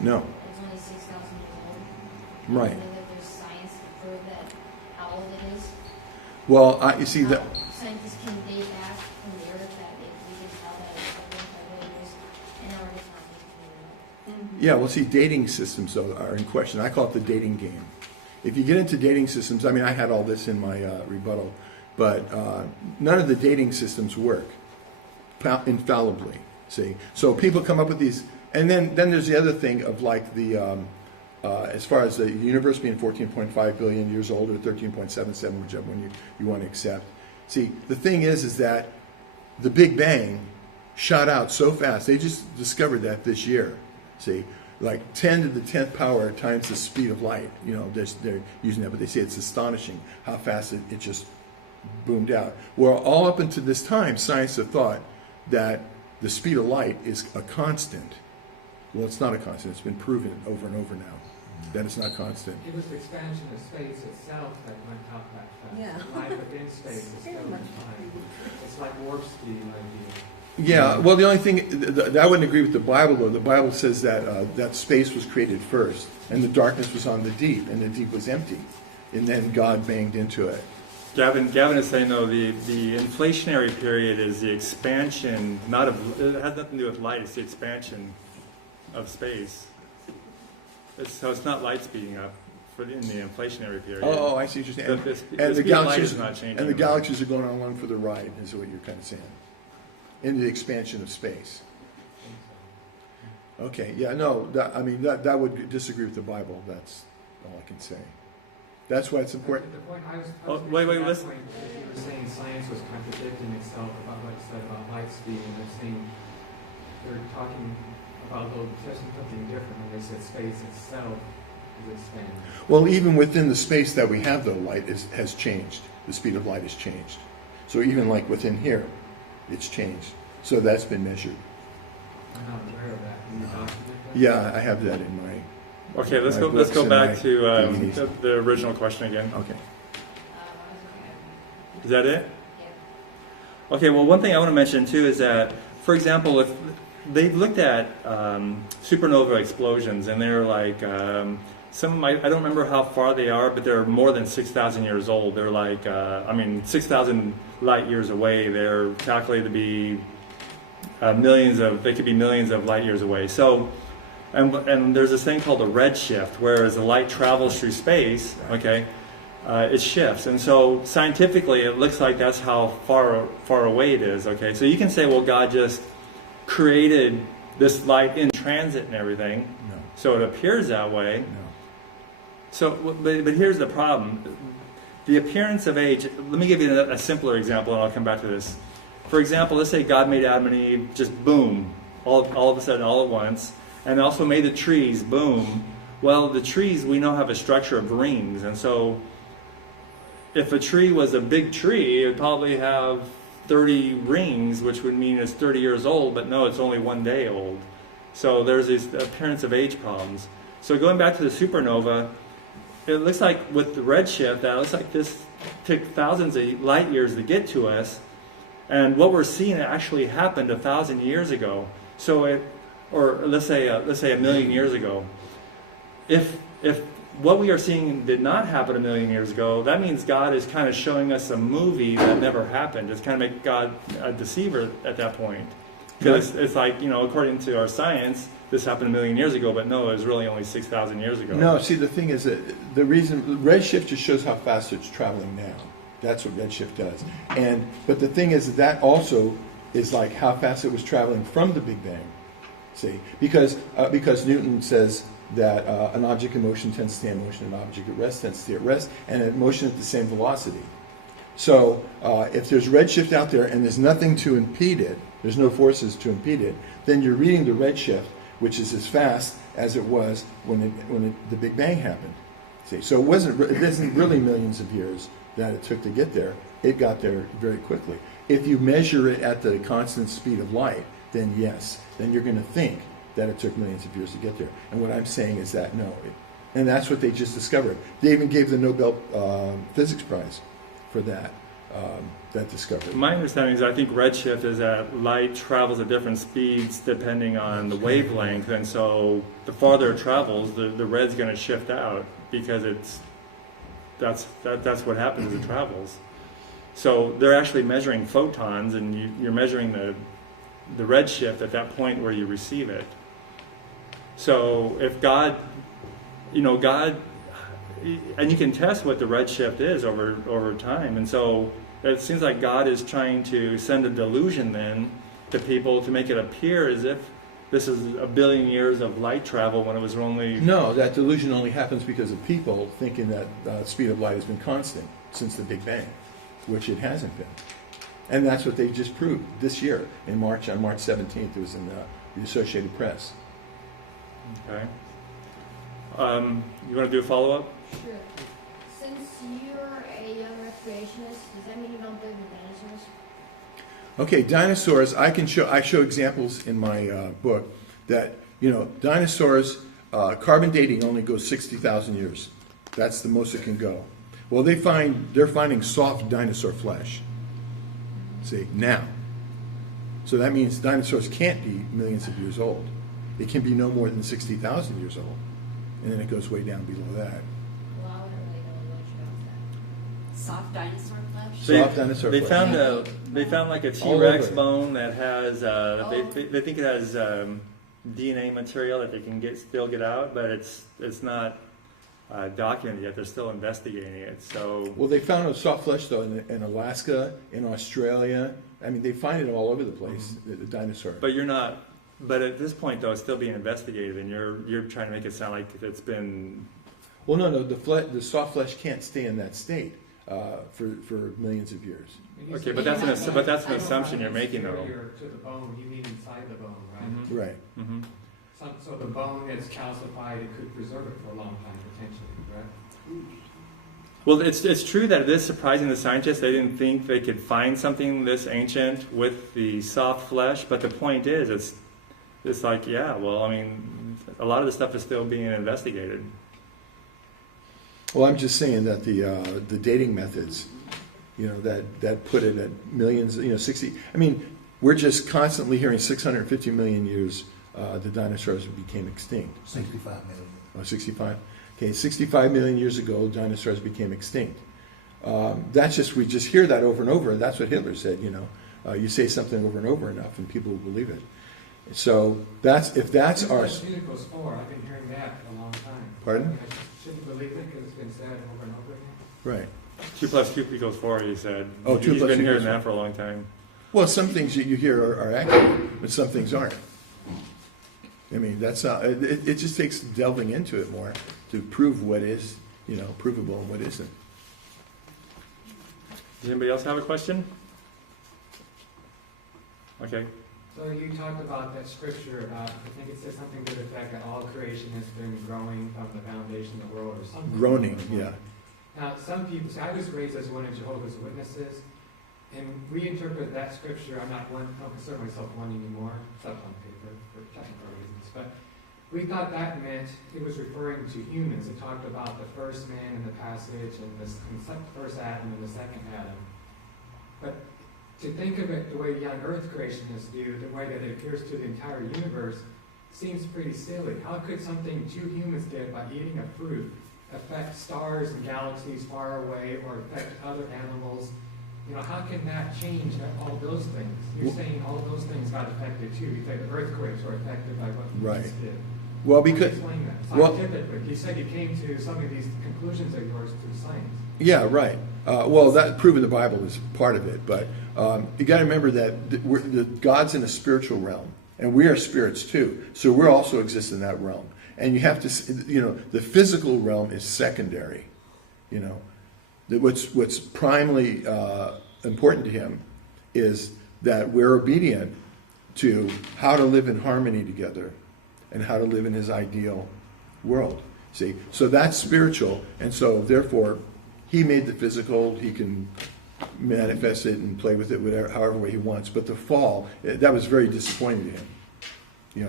No. It's only 6,000 years old? Right. You know that there's science to prove that how old it is? Well, you see that. Scientists can date back from the earth that we can tell that it's over 5 years, and our earth is not making it. Yeah, well, see, dating systems, though, are in question. I call it the dating game. If you get into dating systems, I mean, I had all this in my rebuttal, but none of the dating systems work infallibly, see? So people come up with these, and then there's the other thing of like the, as far as the universe being 14.5 billion years old or 13.77, whichever one you want to accept. See, the thing is that the Big Bang shot out so fast. They just discovered that this year, see? Like 10 to the 10th power times the speed of light. They're using that, but they say it's astonishing how fast it just boomed out. Well, all up until this time, science have thought that the speed of light is a constant. Well, it's not a constant. It's been proven over and over now that it's not constant. It was the expansion of space itself that went out that fast. Yeah. Life within space is still in time. It's like warp speed idea. Yeah, well, the only thing, I wouldn't agree with the Bible, though. The Bible says that that space was created first, and the darkness was on the deep, and the deep was empty. And then God banged into it. Gavin is saying, though, the inflationary period is the expansion, it has nothing to do with light, it's the expansion of space. So it's not light speeding up in the inflationary period. Oh, I see what you're saying. The And speed the of light galaxies, is not changing. and the galaxies are going along for the ride, is what you're kind of saying. In the expansion of space. Okay, yeah, no, that would disagree with the Bible. That's all I can say. That's why it's important. The point I was Oh, making wait, at that listen. point, you were saying science was contradicting itself about what it said about light speed, and they're saying they're talking about testing something different when they said space itself is expanding. Well, even within the space that we have, though, light has changed. The speed of light has changed. So even like within here, it's changed. So that's been measured. I'm not aware of that. Can you document that? Yeah, I have that in my. Okay, let's my go books and back my to DVDs. the original question again. Okay. Is that it? Okay, well, one thing I want to mention too is that, for example, if they've looked at supernova explosions, and they're like, some of my, I don't remember how far they are, but they're more than 6,000 years old. They're like, 6,000 light years away. They're calculated to be they could be millions of light years away. So, and there's this thing called a redshift, where as the light travels through space, okay, it shifts. And so scientifically, it looks like that's how far away it is, okay? So you can say, well, God just created this light in transit and everything, No. so it appears that way. No. So, but here's the problem. The appearance of age, let me give you a simpler example, and I'll come back to this. For example, let's say God made Adam and Eve just boom, all of a sudden, all at once, and also made the trees boom. Well, the trees, we know, have a structure of rings, and so if a tree was a big tree, it would probably have 30 rings, which would mean it's 30 years old, but no, it's only 1 day old. So there's these appearance of age problems. So going back to the supernova, it looks like with the redshift, that looks like this took thousands of light years to get to us, and what we're seeing actually happened 1,000 years ago. So or let's say 1,000,000 years ago. If what we are seeing did not happen 1,000,000 years ago, that means God is kind of showing us a movie that never happened. It's kind of make God a deceiver at that point. Because it's like, according to our science, this happened 1,000,000 years ago, but no, it was really only 6,000 years ago. No, see, the thing is that the reason redshift just shows how fast it's traveling now. That's what redshift does. But the thing is that also is like how fast it was traveling from the Big Bang. See, because Newton says that an object in motion tends to stay in motion, an object at rest tends to stay at rest, and at motion at the same velocity. So if there's redshift out there and there's nothing to impede it, there's no forces to impede it, then you're reading the redshift, which is as fast as it was when the Big Bang happened. See, so it wasn't really millions of years that it took to get there. It got there very quickly. If you measure it at the constant speed of light, then yes, then you're going to think that it took millions of years to get there. And what I'm saying is that no, and that's what they just discovered. They even gave the Nobel Physics Prize for that discovery. My understanding is I think redshift is that light travels at different speeds depending on the wavelength, and so the farther it travels, the red's going to shift out because that's what happens as it travels. So they're actually measuring photons, and you're measuring the redshift at that point where you receive it. So if God, and you can test what the redshift is over time, and so it seems like God is trying to send a delusion then to people to make it appear as if this is 1 billion years of light travel when it was only... No, that delusion only happens because of people thinking that speed of light has been constant since the Big Bang, which it hasn't been. And that's what they just proved this year on March 17th. It was in the Associated Press. Okay. You want to do a follow-up? Sure. Since you're a young recreationist, does that mean you don't believe in dinosaurs? Okay, dinosaurs. I show examples in my book that dinosaurs. Carbon dating only goes 60,000 years. That's the most it can go. Well, they're finding soft dinosaur flesh. See, now. So that means dinosaurs can't be millions of years old. It can be no more than 60,000 years old. And then it goes way down below that. Well, I wouldn't really know much about that. Soft dinosaur flesh? Soft dinosaur They flesh. they found like a All T-Rex over. bone that has they think it has DNA material that they can still get out, but it's not documented yet. They're still investigating it. So Well, they found soft flesh though in Alaska, in Australia. I mean, they find it all over the place. The dinosaur. but you're not. But at this point, though, it's still being investigated, and you're trying to make it sound like it's been Well, no, the soft flesh can't stay in that state for millions of years. Okay, but that's an assumption you're making, though. To the bone, you mean inside the bone, right? Mm-hmm. Right. Mm-hmm. So the bone that's calcified, it could preserve it for a long time, potentially, right? Well, it's true that it is surprising the scientists. They didn't think they could find something this ancient with the soft flesh. But the point is, it's like, yeah, well, I mean, a lot of the stuff is still being investigated. Well, I'm just saying that the dating methods, that put it at millions, 60. I mean, we're just constantly hearing 650 million years the dinosaurs became extinct. 65 million. Oh, 65? Okay, 65 million years ago, dinosaurs became extinct. We just hear that over and over, and that's what Hitler said, you say something over and over enough, and people will believe it. So if that's our... 2 + 4, I've been hearing that for a long time. Pardon? I shouldn't believe it because it's been said over and over again. Right. 2 + 2 = 4, you said. Oh, 2 He's plus been 2 hearing equals that for a long time. Well, some things that you hear are accurate, but some things aren't. I mean, that's not, it just takes delving into it more to prove what is, provable and what isn't. Does anybody else have a question? Okay. So you talked about that scripture about, I think it says something to the effect that all creation has been growing from the foundation of the world or something. Groaning, yeah. Now, some people, I was raised as one of Jehovah's Witnesses, and we interpret that scripture, I don't consider myself one anymore, except on paper for technical reasons, but we thought that meant it was referring to humans. It talked about the first man in the passage and the first Adam and the second Adam. But to think of it the way young earth creationists do, the way that it appears to the entire universe, seems pretty silly. How could something 2 humans did by eating a fruit affect stars and galaxies far away or affect other animals? How can that change all those things? You're saying all those things got affected too. You think the earthquakes were affected by what humans did. Well, How do you because... explain that? Scientifically, you said you came to some of these conclusions of yours through science. Yeah, right. Well, that proving the Bible is part of it, but you got to remember that the God's in a spiritual realm, and we are spirits too. So we also exist in that realm, and you have to, the physical realm is secondary. What's primarily important to Him is that we're obedient to how to live in harmony together, and how to live in His ideal world. See, so that's spiritual, and so therefore, He made the physical. He can manifest it and play with it however way He wants. But the fall, that was very disappointing to Him.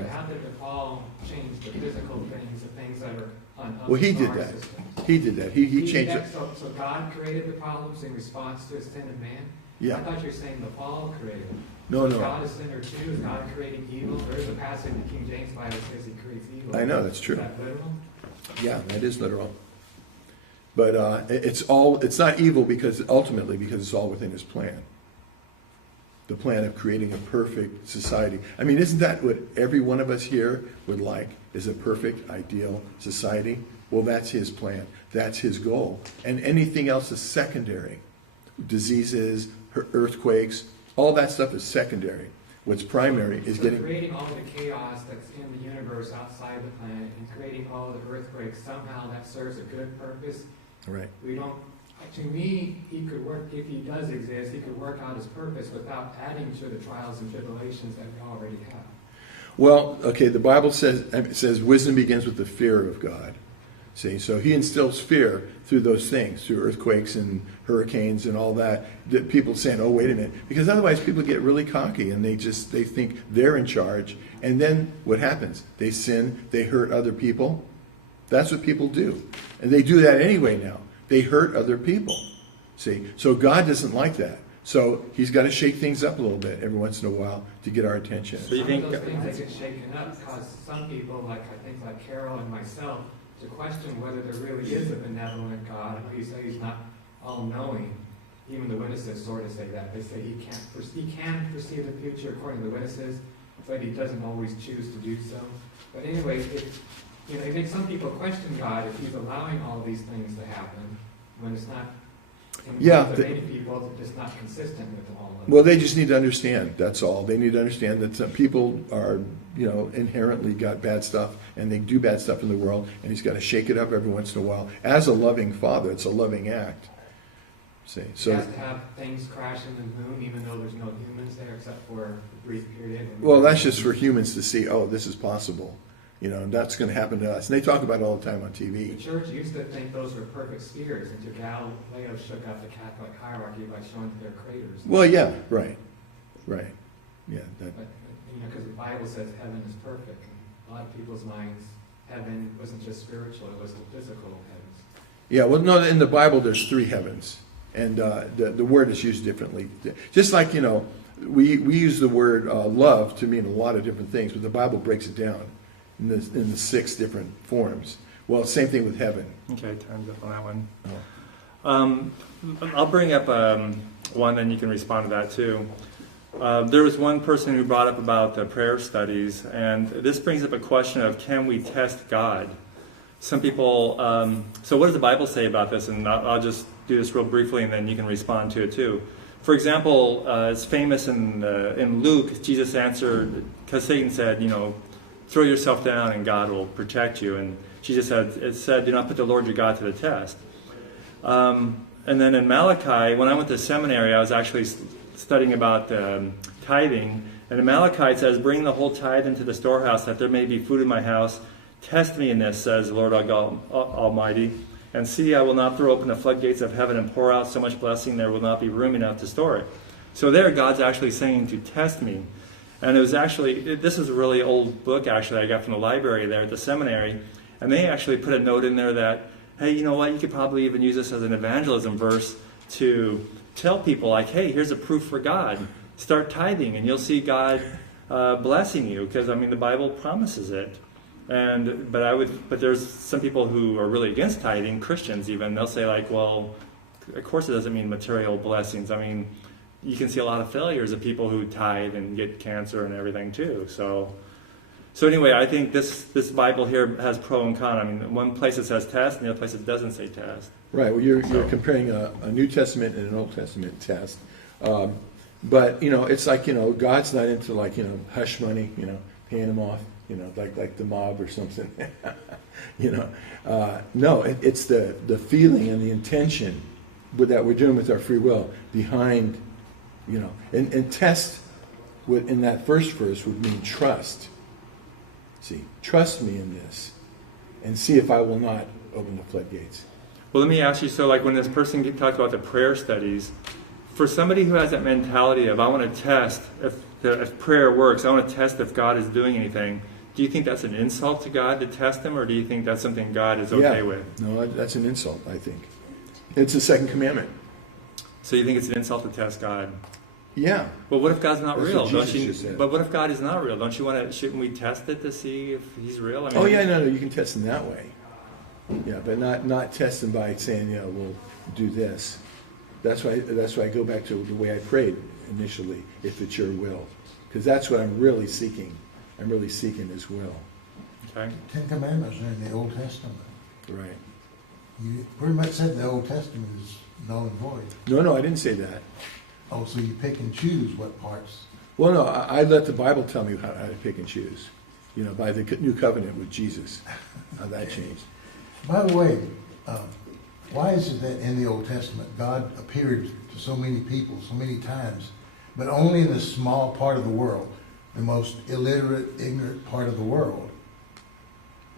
But how did the fall change the physical things, the things that are on Well, He did our that. system? He did that. He changed it. So God created the problems in response to a sin of man? Yeah. I thought you were saying the fall created it. No. God is sinner too? Is God creating evil? There's a passage in the King James Bible that says He creates evil. I know, that's true. Is that literal? Yeah, that is literal. But it's not evil because it's all within His plan. The plan of creating a perfect society. I mean, isn't that what every one of us here would like, is a perfect, ideal society? Well, that's His plan. That's His goal. And anything else is secondary. Diseases, earthquakes, all that stuff is secondary. What's primary is creating all the chaos that's in the universe outside the planet and creating all the earthquakes, somehow that serves a good purpose. Right. To me, He could work, if He does exist, He could work out His purpose without adding to the trials and tribulations that we already have. Well, okay, the Bible says wisdom begins with the fear of God. See, so He instills fear through those things, through earthquakes and hurricanes and all that people saying, oh, wait a minute. Because otherwise people get really cocky and they think they're in charge. And then what happens? They sin, they hurt other people. That's what people do. And they do that anyway now. They hurt other people. See, so God doesn't like that. So He's got to shake things up a little bit every once in a while to get our attention. So you think some of those things that get shaken up cause some people, like Carol and myself, to question whether there really is a benevolent God. I know you say He's not all-knowing. Even the witnesses sort of say that. They say He can foresee the future according to the witnesses, but He doesn't always choose to do so. But anyway, it makes some people question God if He's allowing all these things to happen when it's not Yeah, to many people are just not consistent with all of it. Well, they just need to understand, that's all. They need to understand that some people are, inherently got bad stuff, and they do bad stuff in the world, and he's got to shake it up every once in a while. As a loving father, it's a loving act. See, He has to have things crash in the moon, even though there's no humans there except for a brief period. Well, that's just for humans to see, oh, this is possible. And that's going to happen to us. And they talk about it all the time on The TV. church used to think those were perfect spheres until Galileo shook out the Catholic hierarchy by showing that they're craters. Well, yeah, right. Yeah, But, because the Bible says heaven is perfect. And a lot of people's minds, heaven wasn't just spiritual, it was the physical heavens. yeah. Well, no, in the Bible, there's 3 heavens. And the word is used differently. Just like, we use the word love to mean a lot of different things, but the Bible breaks it down in the 6 different forms. Well, same thing with heaven. Okay, time's up on that one. Oh. I'll bring up one, and you can respond to that too. There was one person who brought up about the prayer studies, and this brings up a question of, can we test God? Some people, so what does the Bible say about this? And I'll just do this real briefly, and then you can respond to it too. For example, it's famous in Luke, Jesus answered, because Satan said, throw yourself down and God will protect you. And Jesus said, do not put the Lord your God to the test. And then in Malachi, when I went to seminary, I was actually studying about tithing. And in Malachi it says, bring the whole tithe into the storehouse, that there may be food in my house. Test me in this, says the Lord Almighty. And see, I will not throw open the floodgates of heaven and pour out so much blessing, there will not be room enough to store it. So there, God's actually saying to test me. And it was actually, this is a really old book, actually, I got from the library there at the seminary. And they actually put a note in there that, hey, you know what, you could probably even use this as an evangelism verse to tell people, like, hey, here's a proof for God. Start tithing, and you'll see God blessing you, because, the Bible promises it. But there's some people who are really against tithing, Christians even. They'll say, like, well, of course it doesn't mean material blessings. You can see a lot of failures of people who tithe and get cancer and everything too. So anyway, I think this Bible here has pro and con. One place it says test, and the other place it doesn't say test. Right. Well, you're comparing a New Testament and an Old Testament test. But, it's like, God's not into, hush money, paying them off. Like the mob or something. No, it's the feeling and the intention that we're doing with our free will behind, and test in that first verse would mean trust. See, trust me in this, and see if I will not open the floodgates. Well, let me ask you, so like when this person talked about the prayer studies, for somebody who has that mentality of, I want to test if prayer works, I want to test if God is doing anything, do you think that's an insult to God to test him, or do you think that's something God is okay with? No, that's an insult, I think. It's the second commandment. So you think it's an insult to test God? Yeah. But what if God's not That's real? what Don't Jesus you? just said. But what if God is not real? Don't you want to? Shouldn't we test it to see if he's real? No, you can test him that way. Yeah, but not test him by saying, we'll do this. That's why I go back to the way I prayed initially, if it's your will. Because that's what I'm really seeking. I'm really seeking his will. Okay. The 10 Commandments are in the Old Testament. Right. You pretty much said the Old Testament is null and void. No, I didn't say that. Oh, so you pick and choose what parts? Well, no, I let the Bible tell me how to pick and choose. By the new covenant with Jesus, how that changed. By the way, why is it that in the Old Testament God appeared to so many people so many times, but only in a small part of the world, the most illiterate, ignorant part of the world?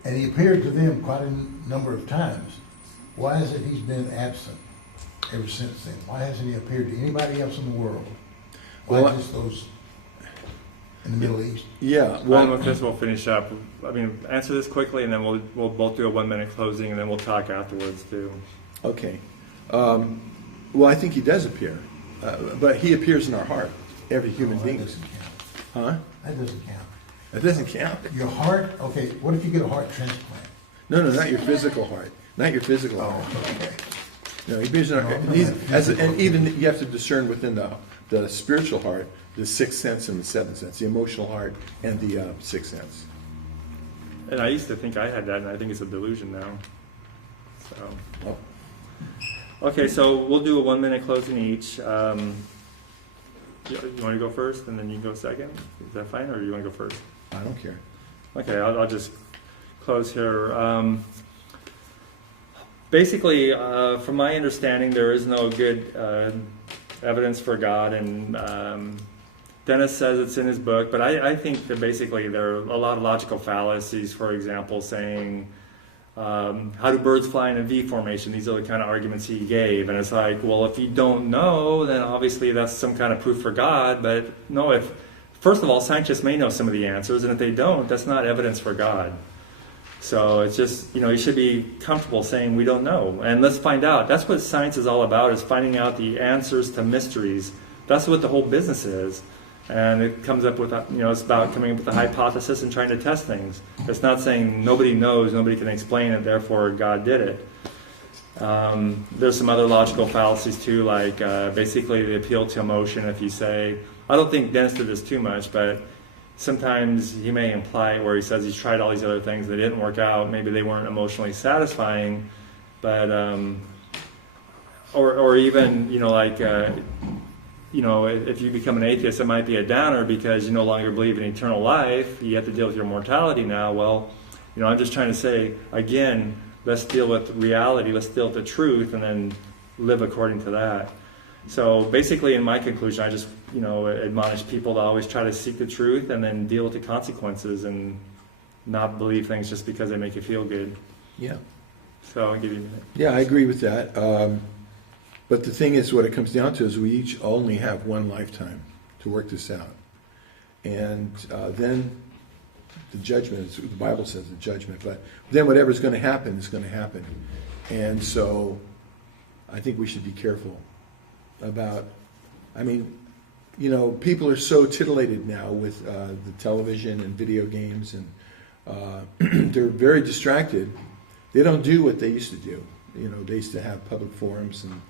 And he appeared to them quite a number of times. Why is it he's been absent ever since then? Why hasn't he appeared to anybody else in the world? Why just those in the Middle East? Yeah. Well, with this, we'll finish up. Answer this quickly, and then we'll both do a 1-minute closing, and then we'll talk afterwards too. Okay. Well, I think he does appear, but he appears in our heart. Every human being. That doesn't count. Huh? That doesn't count. That doesn't count. Your heart? Okay, what if you get a heart transplant? No, not your physical heart. Not your physical heart. Okay. No, he appears in our heart. And even you have to discern within the spiritual heart, the sixth sense and the seventh sense, the emotional heart and the sixth sense. And I used to think I had that, and I think it's a delusion now. So. Okay, so we'll do a 1 minute closing each. You want to go first, and then you can go second? Is that fine, or you want to go first? I don't care. Okay, I'll just close here. Basically, from my understanding, there is no good evidence for God, and Dennis says it's in his book, but I think that basically there are a lot of logical fallacies. For example, saying, how do birds fly in a V formation? These are the kind of arguments he gave. And it's like, well, if you don't know, then obviously that's some kind of proof for God. But no, first of all, scientists may know some of the answers, and if they don't, that's not evidence for God. So it's just, you should be comfortable saying we don't know. And let's find out. That's what science is all about, is finding out the answers to mysteries. That's what the whole business is. And it comes up with, it's about coming up with a hypothesis and trying to test things. It's not saying nobody knows, nobody can explain it, therefore God did it. There's some other logical fallacies too, like basically the appeal to emotion. If you say, I don't think Dennis did this too much, but sometimes he may imply where he says he's tried all these other things that didn't work out. Maybe they weren't emotionally satisfying, but or even if you become an atheist, it might be a downer because you no longer believe in eternal life. You have to deal with your mortality now. Well, I'm just trying to say, again, let's deal with reality, let's deal with the truth, and then live according to that. So basically, in my conclusion, I just, admonish people to always try to seek the truth and then deal with the consequences and not believe things just because they make you feel good. Yeah. So I'll give you a minute. Yeah, I agree with that. But the thing is, what it comes down to is we each only have one lifetime to work this out. And then the judgment, the Bible says the judgment, but then whatever's going to happen is going to happen. And so I think we should be careful about, people are so titillated now with the television and video games, and they're very distracted. They don't do what they used to do. They used to have public forums and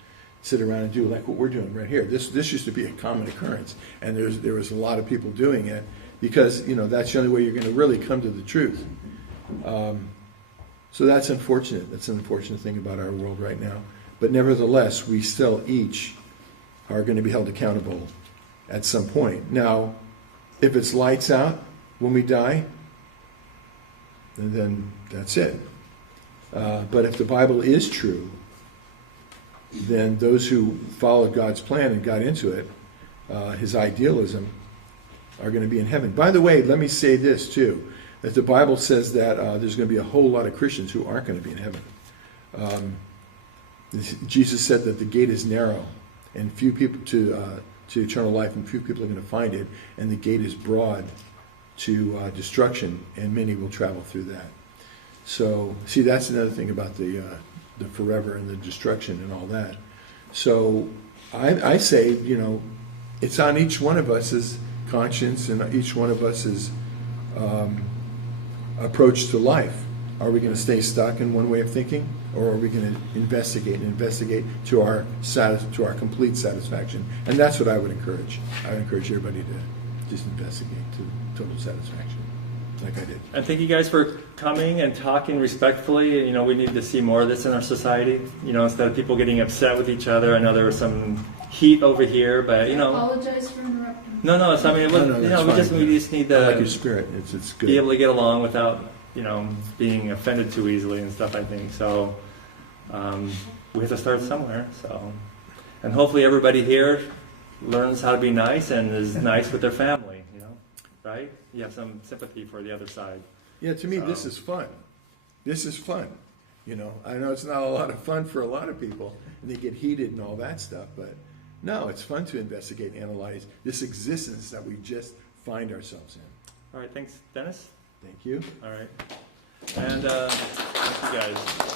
sit around and do like what we're doing right here. This used to be a common occurrence, and there was a lot of people doing it because that's the only way you're going to really come to the truth. So that's unfortunate. That's an unfortunate thing about our world right now. But nevertheless, we still each are going to be held accountable at some point. Now, if it's lights out when we die, then that's it. But if the Bible is true, then those who followed God's plan and got into it, his idealism, are going to be in heaven. By the way, let me say this too, that the Bible says that there's going to be a whole lot of Christians who aren't going to be in heaven. Jesus said that the gate is narrow and few people to eternal life, and few people are going to find it, and the gate is broad to destruction, and many will travel through that. So, see, that's another thing about the forever and the destruction and all that. So I say, it's on each one of us's conscience and each one of us's approach to life. Are we going to stay stuck in one way of thinking, or are we going to investigate to our complete satisfaction? And that's what I would encourage. I would encourage everybody to just investigate to total satisfaction, like I did. And thank you guys for coming and talking respectfully. We need to see more of this in our society. Instead of people getting upset with each other. I know there was some heat over here, but I apologize for interrupting. No. It's, we just need to I like your spirit. It's good. be able to get along without being offended too easily and stuff. I think so. We have to start somewhere. So, and hopefully everybody here learns how to be nice and is nice with their family. Right? You have some sympathy for the other side. Yeah, to me, this is fun. This is fun. I know it's not a lot of fun for a lot of people, and they get heated and all that stuff, but no, it's fun to investigate, analyze this existence that we just find ourselves in. All right, thanks, Dennis. Thank you. All right. And thank you guys.